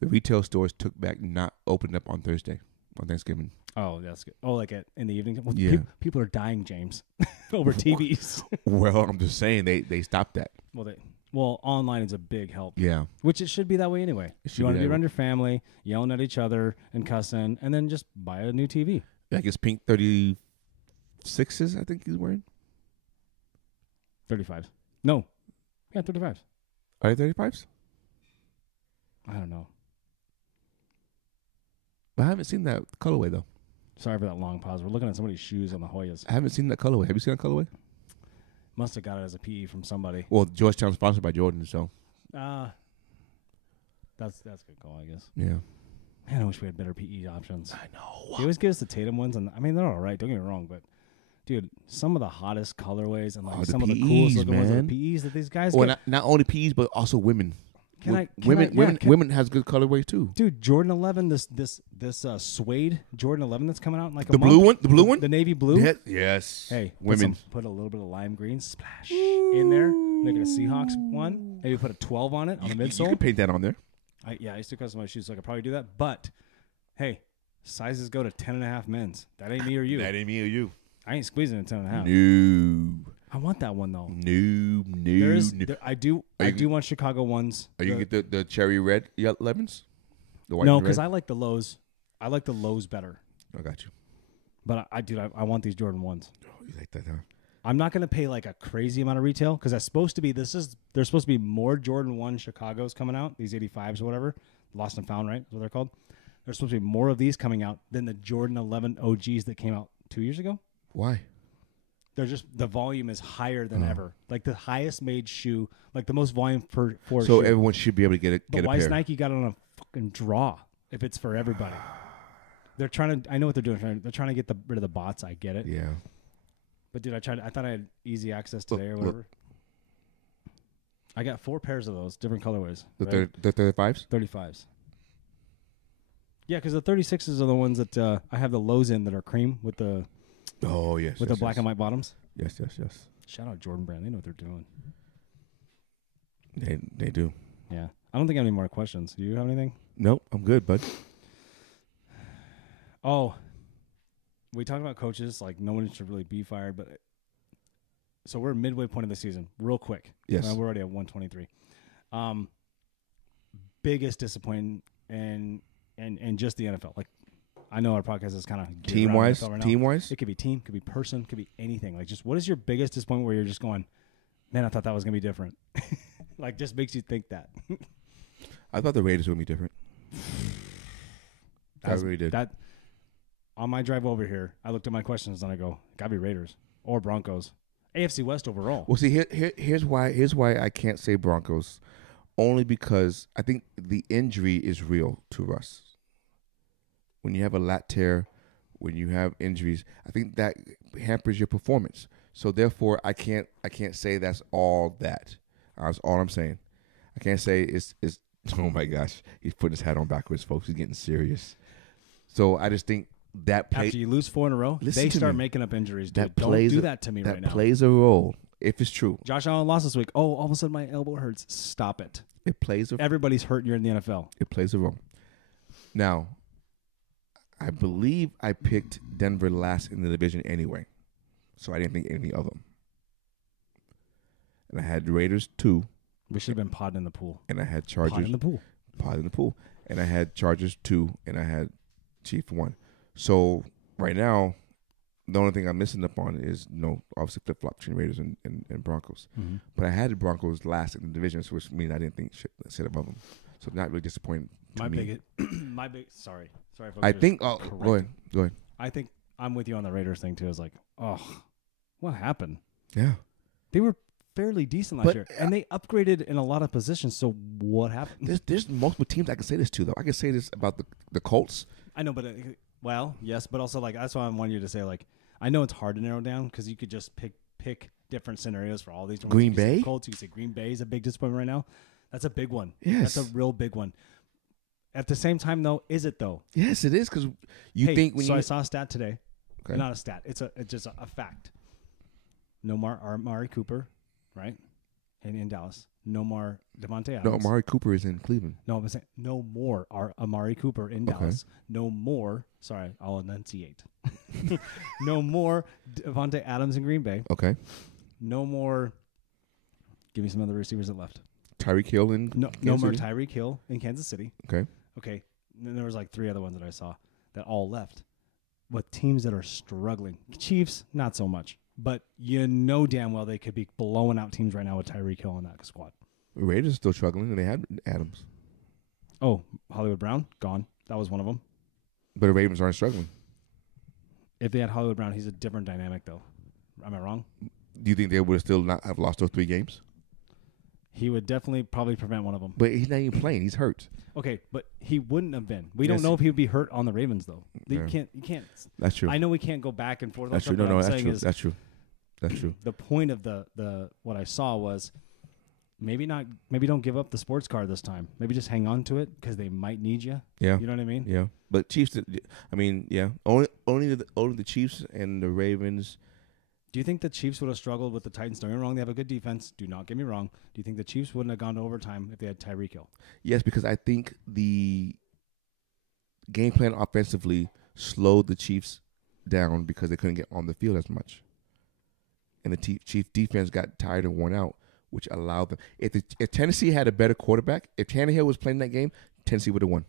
the retail stores took back not opening up on Thursday, on Thanksgiving. Oh, that's good. Oh, like in the evening. Well, Yeah. people are dying, James, over TVs. Well, I'm just saying they stopped that. Well, online is a big help, Yeah. which it should be that way anyway. It should You want be to be that around your family, yelling at each other and cussing, and then just buy a new TV. I guess pink 36s, I think he's wearing. 35s. No. Yeah, 35s. Are they 35s? I don't know. I haven't seen that colorway, though. Sorry for that long pause. We're looking at somebody's shoes on the Hoyas. I haven't seen that colorway. Have you seen that colorway? Must have got it as a PE from somebody. Well, Georgetown's sponsored by Jordan, so. That's a good call, I guess. Yeah. Man, I wish we had better PE options. I know. They always give us the Tatum ones, and I mean they're all right. Don't get me wrong, but dude, some of the hottest colorways and like Oh, the some of the PEs, coolest looking ones are man. the PEs that these guys Well, get. not only P's, but also women. Women has good colorways, too. Dude, Jordan 11, this suede Jordan 11 that's coming out in like a The month. blue one? The blue one? The navy blue. Yes. Hey, Women. put a little bit of lime green splash in there. Make it a Seahawks one. Maybe put a 12 on it on the You midsole. can paint that on there. I used to customize my shoes, so I could probably do that. But hey, sizes go to 10.5 men's. That ain't me or you. That ain't me or you. I ain't squeezing a 10.5. No. I want that one though. No. I do want Chicago ones. Are you going to get the cherry red 11s? The white No, and because red? I like the lows. I like the lows better. I got you. But I want these Jordan ones. Oh, you like that, huh? I'm not going to pay like a crazy amount of retail because there's supposed to be more Jordan 1 Chicago's coming out, these 85s or whatever, lost and found, right? Is what they're called. There's supposed to be more of these coming out than the Jordan 11 OGs that came out 2 years ago. Why? They're just, the volume is higher than ever. Like the highest made shoe, like the most volume for So shoe. everyone should be able to get a But why is pair. Nike got it on a fucking draw if it's for everybody? They're trying to, I know what they're doing. They're trying to get rid of the bots. I get it. Yeah. But dude, I thought I had easy access today or whatever. I got 4 pairs of those, different colorways. The right? 35s? 35s. Yeah, because the 36s are the ones that I have the lows in that are cream with the Oh, yes. the black and white bottoms. Yes. Shout out Jordan Brand. They know what they're doing. They do. Yeah. I don't think I have any more questions. Do you have anything? Nope, I'm good, bud. Oh, we talked about coaches. Like, no one should really be fired. But so we're midway point of the season. Real quick. Yes. We're already at 123. Biggest disappointment and just the NFL. Like, I know our podcast is kind of Team wise, team wise. It could be team, could be person, could be anything. Like, just what is your biggest disappointment where you're just going, man, I thought that was gonna be different. Like, just makes you think that. I thought the Raiders would be different. I really did. That on my drive over here, I looked at my questions and I go, gotta be Raiders or Broncos. AFC West overall. Well, see, here's why I can't say Broncos, only because I think the injury is real to Russ. When you have a lat tear, when you have injuries, I think that hampers your performance. So therefore, I can't say that's all that. That's all I'm saying. I can't say it's. Oh my gosh, he's putting his hat on backwards, folks. He's getting serious. So I just think that play, after you lose 4 in a row, they start making up injuries. Dude. Don't do that to me right now. That plays a role if it's true. Josh Allen lost this week. Oh, all of a sudden my elbow hurts. Stop it. It plays. Everybody's hurt. You're in the NFL. It plays a role. Now, I believe I picked Denver last in the division anyway, so I didn't think anything of them. And I had the Raiders 2. We should have been pod in the pool. And I had Chargers. Pod in the pool. Pod in the pool. And I had Chargers 2, and I had Chiefs 1. So right now, the only thing I'm missing up on is, obviously flip-flop between Raiders and Broncos. Mm-hmm. But I had the Broncos last in the division, which means I didn't think shit above them. So not really disappointed to me. Sorry. I think, go ahead. I think I'm with you on the Raiders thing, too. I was like, oh, what happened? Yeah. They were fairly decent last year, and they upgraded in a lot of positions. So what happened? There's multiple teams I can say this to, though. I can say this about the Colts. I know, but yes, but also like that's why I wanted you to say, like, I know it's hard to narrow down because you could just pick different scenarios for all these. Green Bay, Colts. You could say Green Bay is a big disappointment right now. That's a big one. Yes, that's a real big one. At the same time, though, is it though? Yes, it is because think when I saw a stat today. Okay. Not a stat. It's just a fact. No more Amari Cooper. Right? In Dallas. No more Devontae Adams. No, Amari Cooper is in Cleveland. No, I'm saying no more Amari Cooper in Dallas. No more. Sorry, I'll enunciate. No more Devontae Adams in Green Bay. Okay. No more. Give me some other receivers that left. Tyreek Hill in no more Tyreek Hill in Kansas City. Okay. And then there was like 3 other ones that I saw that all left. With teams that are struggling. Chiefs, not so much. But damn well they could be blowing out teams right now with Tyreek Hill in that squad. The Raiders are still struggling, and they had Adams. Oh, Hollywood Brown? Gone. That was one of them. But the Ravens aren't struggling. If they had Hollywood Brown, he's a different dynamic, though. Am I wrong? Do you think they would still not have lost those 3 games? He would definitely probably prevent one of them. But he's not even playing. He's hurt. Okay, but he wouldn't have been. We don't know if he would be hurt on the Ravens, though. Yeah. You can't. That's true. I know we can't go back and forth. That's true. No, that's true. That's true. That's true. The point of the what I saw was maybe don't give up the sports car this time. Maybe just hang on to it because they might need you. Yeah. You know what I mean? Yeah. But Chiefs, yeah. Only the Chiefs and the Ravens. Do you think the Chiefs would have struggled with the Titans? Don't get me wrong, they have a good defense. Do not get me wrong. Do you think the Chiefs wouldn't have gone to overtime if they had Tyreek Hill? Yes, because I think the game plan offensively slowed the Chiefs down because they couldn't get on the field as much. And the Chiefs defense got tired and worn out, which allowed them. If Tennessee had a better quarterback, if Tannehill was playing that game, Tennessee would have won.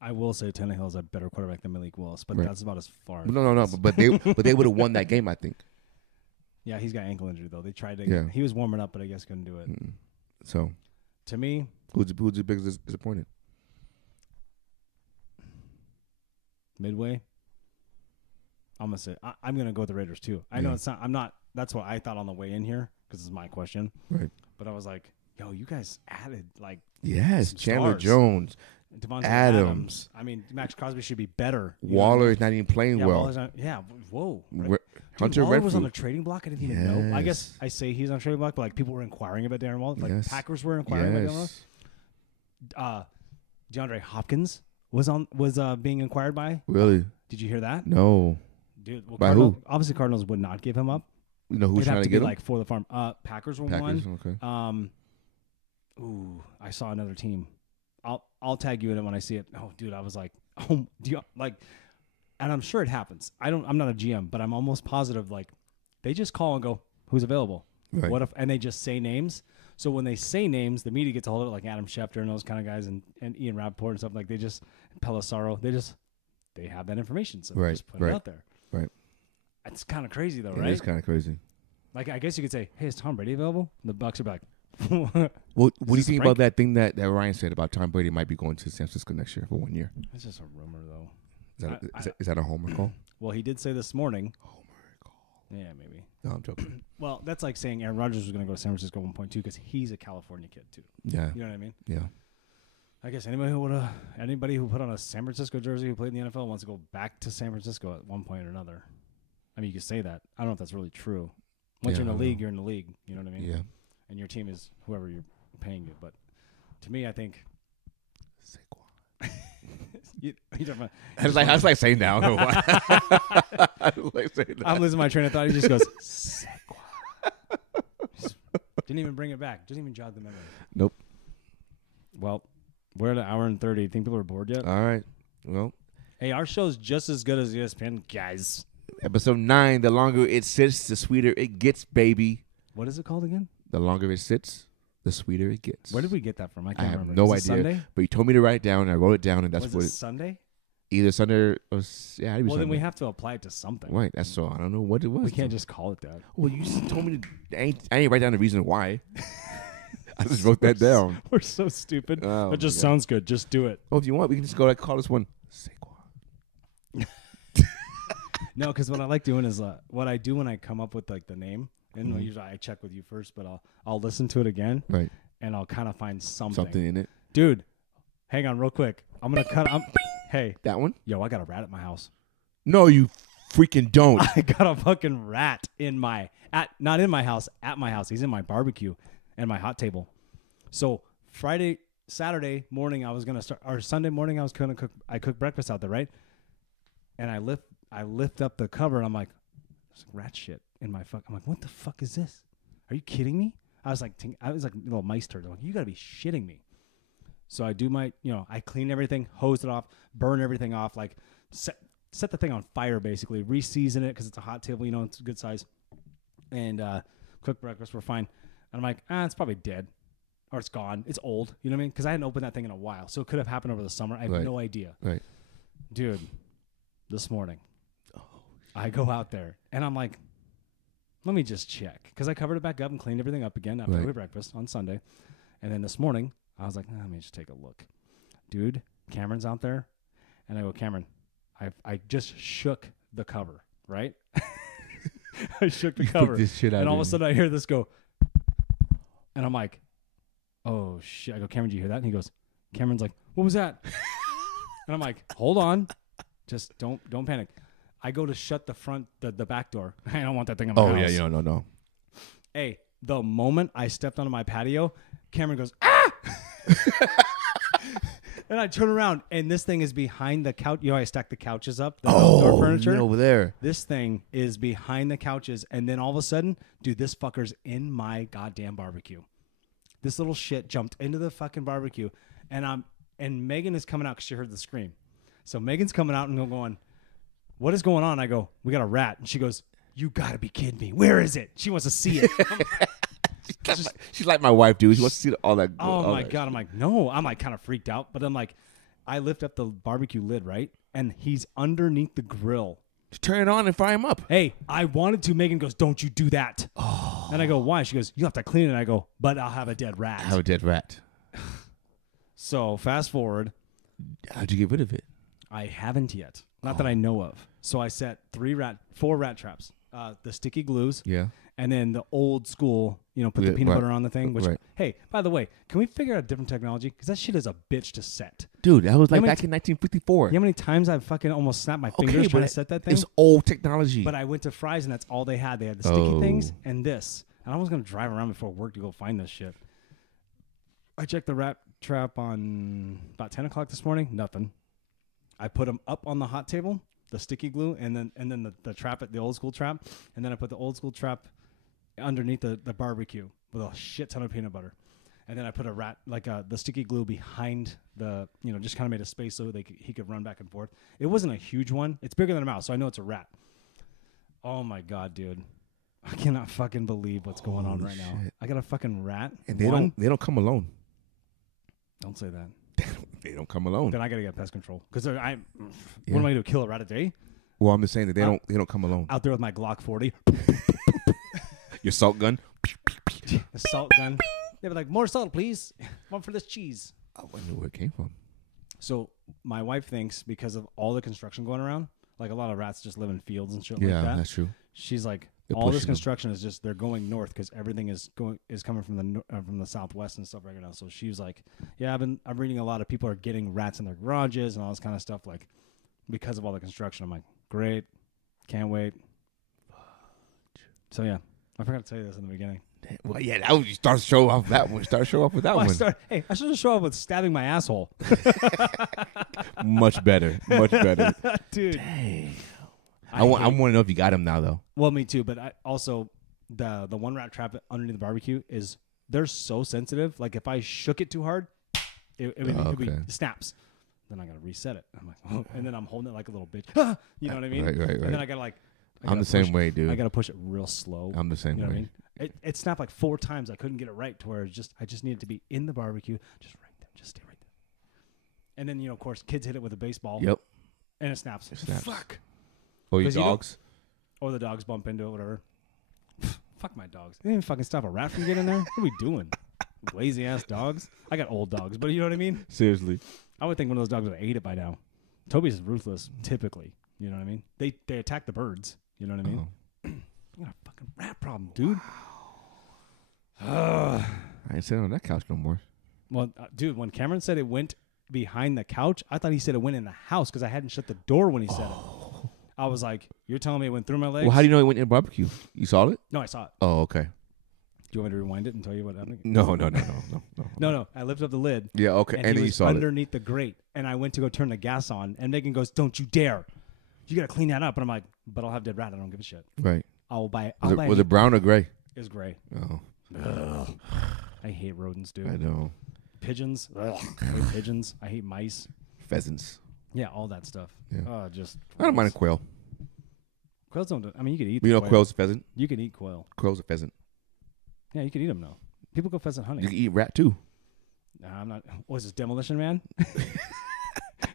I will say Tannehill is a better quarterback than Malik Willis, but that's about as far. No. But they would have won that game, I think. Yeah, he's got ankle injury though. They tried to. Yeah. He was warming up, but I guess couldn't do it. So, to me, who's the biggest disappointed? Midway. I'm gonna say I'm gonna go with the Raiders too. I know it's not. I'm not. That's what I thought on the way in here because it's my question. Right. But I was like, yo, you guys added like Chandler stars. Jones. Devontae Adams. I mean, Max Crosby should be better. Waller is not even playing well. Whoa. Right. Hunter Waller Renfrew was on the trading block. I didn't even know. I guess I say he's on the trading block, but like people were inquiring about Darren Waller. Like Packers were inquiring about Darren Waller. DeAndre Hopkins was being inquired by. Really? Did you hear that? No. Dude, well, by who? Obviously, Cardinals would not give him up. You know who's trying to get him? Like for the farm. Packers were one. Okay. I saw another team. I'll tag you in it when I see it. Oh, dude, I was like, oh, do you like? And I'm sure it happens. I'm not a GM, but I'm almost positive. Like, they just call and go, who's available? Right. What if? And they just say names. So when they say names, the media gets a hold of it, like Adam Schefter and those kind of guys, and Ian Rappaport and stuff. Like they just Pelissaro. They they have that information, so Right, just put right, it out there. right. It's kind of crazy though, It right? is kind of crazy. Like I guess you could say, "Hey, is Tom Brady available?" And the Bucks are like, Well, what do you this think prank? about that thing that Ryan said about Tom Brady might be going to San Francisco next year for 1 year? "It's just a rumor, though." Is that a homer call? Well, he did say this morning. Homer call. Yeah, maybe. No, I'm joking. Well, that's like saying Aaron Rodgers was going to go to San Francisco 1.2 because he's a California kid too. Yeah, You know what I mean? yeah. I guess anybody who put on a San Francisco jersey who played in the NFL wants to go back to San Francisco at one point or another. I mean, you could say that. I don't know if that's really true. Once Yeah, you're in I the don't league, know. you're in the league. You know what I mean? Yeah. And your team is whoever you're paying you. But to me, I think SAQUON. you talking about. I was like saying that. I don't know why. I was like saying that. I'm losing my train of thought. He just goes, "SAQUON." Didn't even bring it back. Didn't even jog the memory. Nope. Well, we're at an hour and 30. Think people are bored yet? All right. Well, Hey, our show's just as good as ESPN, guys. episode 9, the longer it sits, the sweeter it gets, baby. What is it called again? The longer it sits, the sweeter it gets. Where did we get that from? I can't have remember. no Is it idea. Sunday? But you told me to write it down, and I wrote it down, and that's Was what it Sunday? either Sunday or yeah. It'd be Well, then Sunday. we have to apply it to something. Right, that's so. I don't know what it was. We can't just call it that. Well, you just told me to. I ain't write down the reason why. I just wrote that down. We're so stupid. Oh, It just my God. sounds good. Just do it. Oh, if you want, we can just go call this one SAQUON. No, because what I like doing is what I do when I come up with like the name, and Mhm. usually I check with you first, but I'll listen to it again, Right. and I'll kind of find something. Something in it. Dude, hang on real quick. I'm gonna cut. Hey, That one? yo, I got a rat at my house. No, you freaking don't. I got a fucking rat not in my house, at my house. He's in my barbecue and my hot table. So Saturday morning, I was gonna start, or Sunday morning, I was gonna cook. I cooked breakfast out there, right? And I lift up the cover, and I'm like, there's rat shit in my fuck. I'm like, what the fuck is this? Are you kidding me? I was like little mice turds. I'm like, you gotta be shitting me. So I do I clean everything, hose it off, burn everything off, like set the thing on fire, basically, re-season it because it's a hot table, it's a good size, and cook breakfast. We're fine. And I'm like, it's probably dead, or it's gone. It's old. You know what I mean? Because I hadn't opened that thing in a while, so it could have happened over the summer. I have Right. no idea. Right. Dude, this morning, I go out there, and I'm like, let me just check. Because I covered it back up and cleaned everything up again after Right. we had breakfast on Sunday. And then this morning, I was like, let me just take a look. Dude, Cameron's out there. And I go, Cameron, I just shook the cover, right? I shook the You cover. put this shit out And all of a of sudden I hear this go. And I'm like, oh, shit. I go, Cameron, did you hear that? And he goes, Cameron's like, what was that? And I'm like, hold on. Just don't panic. I go to shut the back door. I don't want that thing in my house. Oh yeah, no. Hey, the moment I stepped onto my patio, Cameron goes, ah! And I turn around, and this thing is behind the couch. I stack the couches up, the outdoor furniture. over there. This thing is behind the couches, and then all of a sudden, dude, this fucker's in my goddamn barbecue. This little shit jumped into the fucking barbecue, and Megan is coming out because she heard the scream. So Megan's coming out and going, what is going on? I go, we got a rat. And she goes, you got to be kidding me. Where is it? She wants to see it. She's like my wife, dude. She wants to see all that. Oh, all my that God. I'm like, no. I'm like kind of freaked out. But I'm like, I lift up the barbecue lid, right? And he's underneath the grill. shit. Turn it on and fry him up. Hey, I wanted to. Megan goes, don't you do that. Oh. And I go, why? She goes, you have to clean it. And I go, but I'll have a dead rat. I have a dead rat. So fast forward. How'd you get rid of it? I haven't yet. Not that I know of. So I set 4 rat traps. The sticky glues. Yeah. And then the old school, put Yeah, the peanut right. butter on the thing. Which, Right. hey, by the way, can we figure out different technology? Because that shit is a bitch to set. Dude, that was You know like how back many in 1954. You know how many times I've fucking almost snapped my fingers trying to set that thing? It's old technology. But I went to Fry's, and that's all they had. They had the sticky things Oh. and this. And I was going to drive around before work to go find this shit. I checked the rat trap on about 10 o'clock this morning. Nothing. I put them up on the hot table, the sticky glue, and then the trap at the old school trap. And then I put the old school trap underneath the barbecue with a shit ton of peanut butter. And then I put the sticky glue behind the, just kind of made a space so he could run back and forth. It wasn't a huge one. It's bigger than a mouse, so I know it's a rat. Oh my God, dude. I cannot fucking believe what's going on right now. shit. I got a fucking rat. And they don't come alone. Don't say that. They don't come alone. Then I gotta get pest control because Yeah. what am I gonna do? Kill a rat a day Well, I'm just saying that they don't come alone. out there with my Glock 40, Your salt gun. the salt gun. They were like, more salt, please. One for this cheese. I wonder where it came from. So my wife thinks because of all the construction going around, like a lot of rats just live in fields and shit Yeah, like that. that's true. She's like, They're all this pushing them. construction is just they're going north because everything is coming from the southwest and stuff right now. So she was like, yeah, I'm reading a lot of people are getting rats in their garages and all this kind of stuff like because of all the construction. I'm like, great, can't wait. So yeah, I forgot to tell you this in the beginning. Well, yeah, that was, you start to show off that one. Start to show off with that Well, one. I should have shown up with stabbing my asshole, Much better. Much better. dude. Dang. I want to know if you got him now, though. Well, me too. But I also the one rat trap underneath the barbecue is they're so sensitive. Like if I shook it too hard, it snaps. Then I gotta reset it. I'm like, oh, and then I'm holding it like a little bitch. You know what I mean? Right. And then I gotta I'm the same way, dude. I gotta push it real slow. I'm the same You know way. what I mean? It snapped like 4 times. I couldn't get it right to where I just needed to be in the barbecue, just right there, just stay right there. And then of course, kids hit it with a baseball. Yep. And it snaps. Fuck. Or your 'Cause you don't- dogs? Or the dogs bump into it, whatever. Fuck my dogs. They didn't even fucking stop a rat from getting in there. What are we doing? Lazy ass dogs. I got old dogs, but you know what I mean? Seriously. I would think one of those dogs would have ate it by now. Toby's is ruthless, typically. You know what I mean? They attack the birds. You know what I mean? Oh. I got a fucking rat problem, dude. I ain't sitting on that couch no more. Well, dude, when Cameron said it went behind the couch, I thought he said it went in the house because I hadn't shut the door when he said it. I was like, you're telling me it went through my legs? Well, how do you know it went in the barbecue? You saw it? No, I saw it. Oh, okay. Do you want me to rewind it and tell you what happened? No. No. I lifted up the lid. Yeah, okay. And And he then you was saw it. underneath the grate, and I went to go turn the gas on, and Megan goes, "Don't you dare! You gotta clean that up." And I'm like, "But I'll have dead rat. I don't give a shit. Right. I'll buy. Was it brown or gray? It's gray. Oh, Ugh. I hate rodents, dude. I know. Pigeons. Ugh. I hate pigeons. I hate mice. Pheasants. Yeah, all that stuff. Yeah. Just. I don't mind a quail. Quails don't. I mean, you could eat. You know, quail. quail's a pheasant. You can eat quail. Quail's a pheasant. Yeah, you can eat them now. People go pheasant hunting. You can eat rat too. Nah, I'm not. What is this, Demolition Man?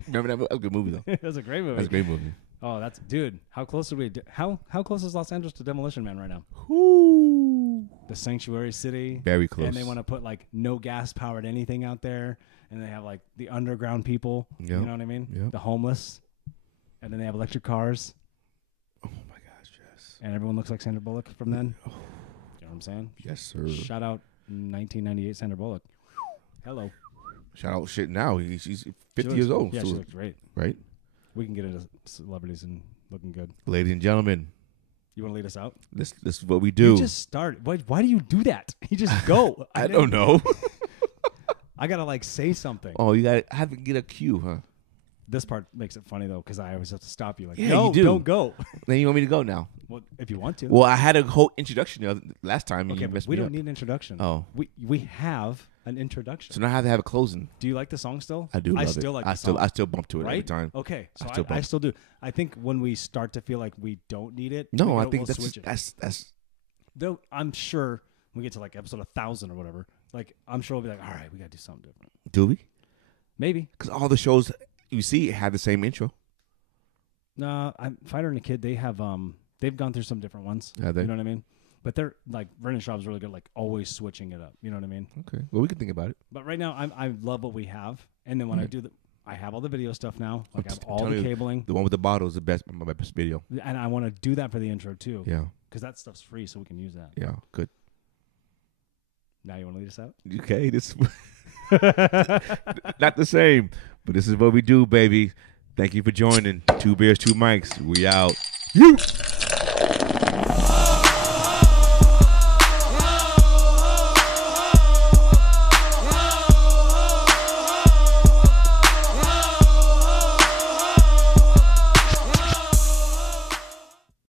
Remember that? That was a good movie though. That was a great movie. That's a great movie. Oh, that's dude. How close are we? How close is Los Angeles to Demolition Man right now? Ooh. The sanctuary city. Very close. And they want to put like no gas powered anything out there, and they have like the underground people. Yep. You know what I mean? Yep. The homeless, and then they have electric cars, Oh my gosh, yes. and everyone looks like Sandra Bullock from then. Oh. You know what I'm saying? Yes, sir. Shout out 1998 Sandra Bullock. Hello. Shout out shit now. She's 50 She years looks- old. Yeah, so- she looks great. right? We can get into celebrities and looking good. Ladies and gentlemen, You want to lead us out? this is what we do. You just started. Why do you do that? You just go. I don't know. I gotta like say something. Oh, you got to have to get a cue, huh? This part makes it funny though, because I always have to stop you. Like, Yeah, no, you do. don't go. Then you want me to go now? Well, if you want to. Well, I had a whole introduction the other, last time. And okay, you but messed we me don't up. need an introduction. Oh. We have an introduction. So now I have to have a closing. Do you like the song still? I do. I love still it. like I the still song. I still bump to it right? every time. Okay, so still I bump. still do. I think when we start to feel like we don't need it, No, I we'll think switch it. that's Though I'm sure when we get to like episode 1,000 or whatever, like I'm sure we'll be like, all right, we gotta do something different. do we? Maybe. Because all the shows you see have the same intro. No, Fighter and the Kid. They have they've gone through some different ones. Have they? You know what I mean? But they're like Vernon Schaub's really good, like always switching it up. You know what I mean? Okay. Well, we can think about it. But right now, I love what we have, and then when I Yeah. do I have all the video stuff now. Like I have I'm all telling the you, cabling, The one with the bottle is the best. My best video. and I want to do that for the intro too, Yeah. because that stuff's free, so we can use that. Yeah. Good. Now you want to lead us out? Okay. This not the same, but this is what we do, baby. Thank you for joining. 2 Beers, 2 Mics. We out. You.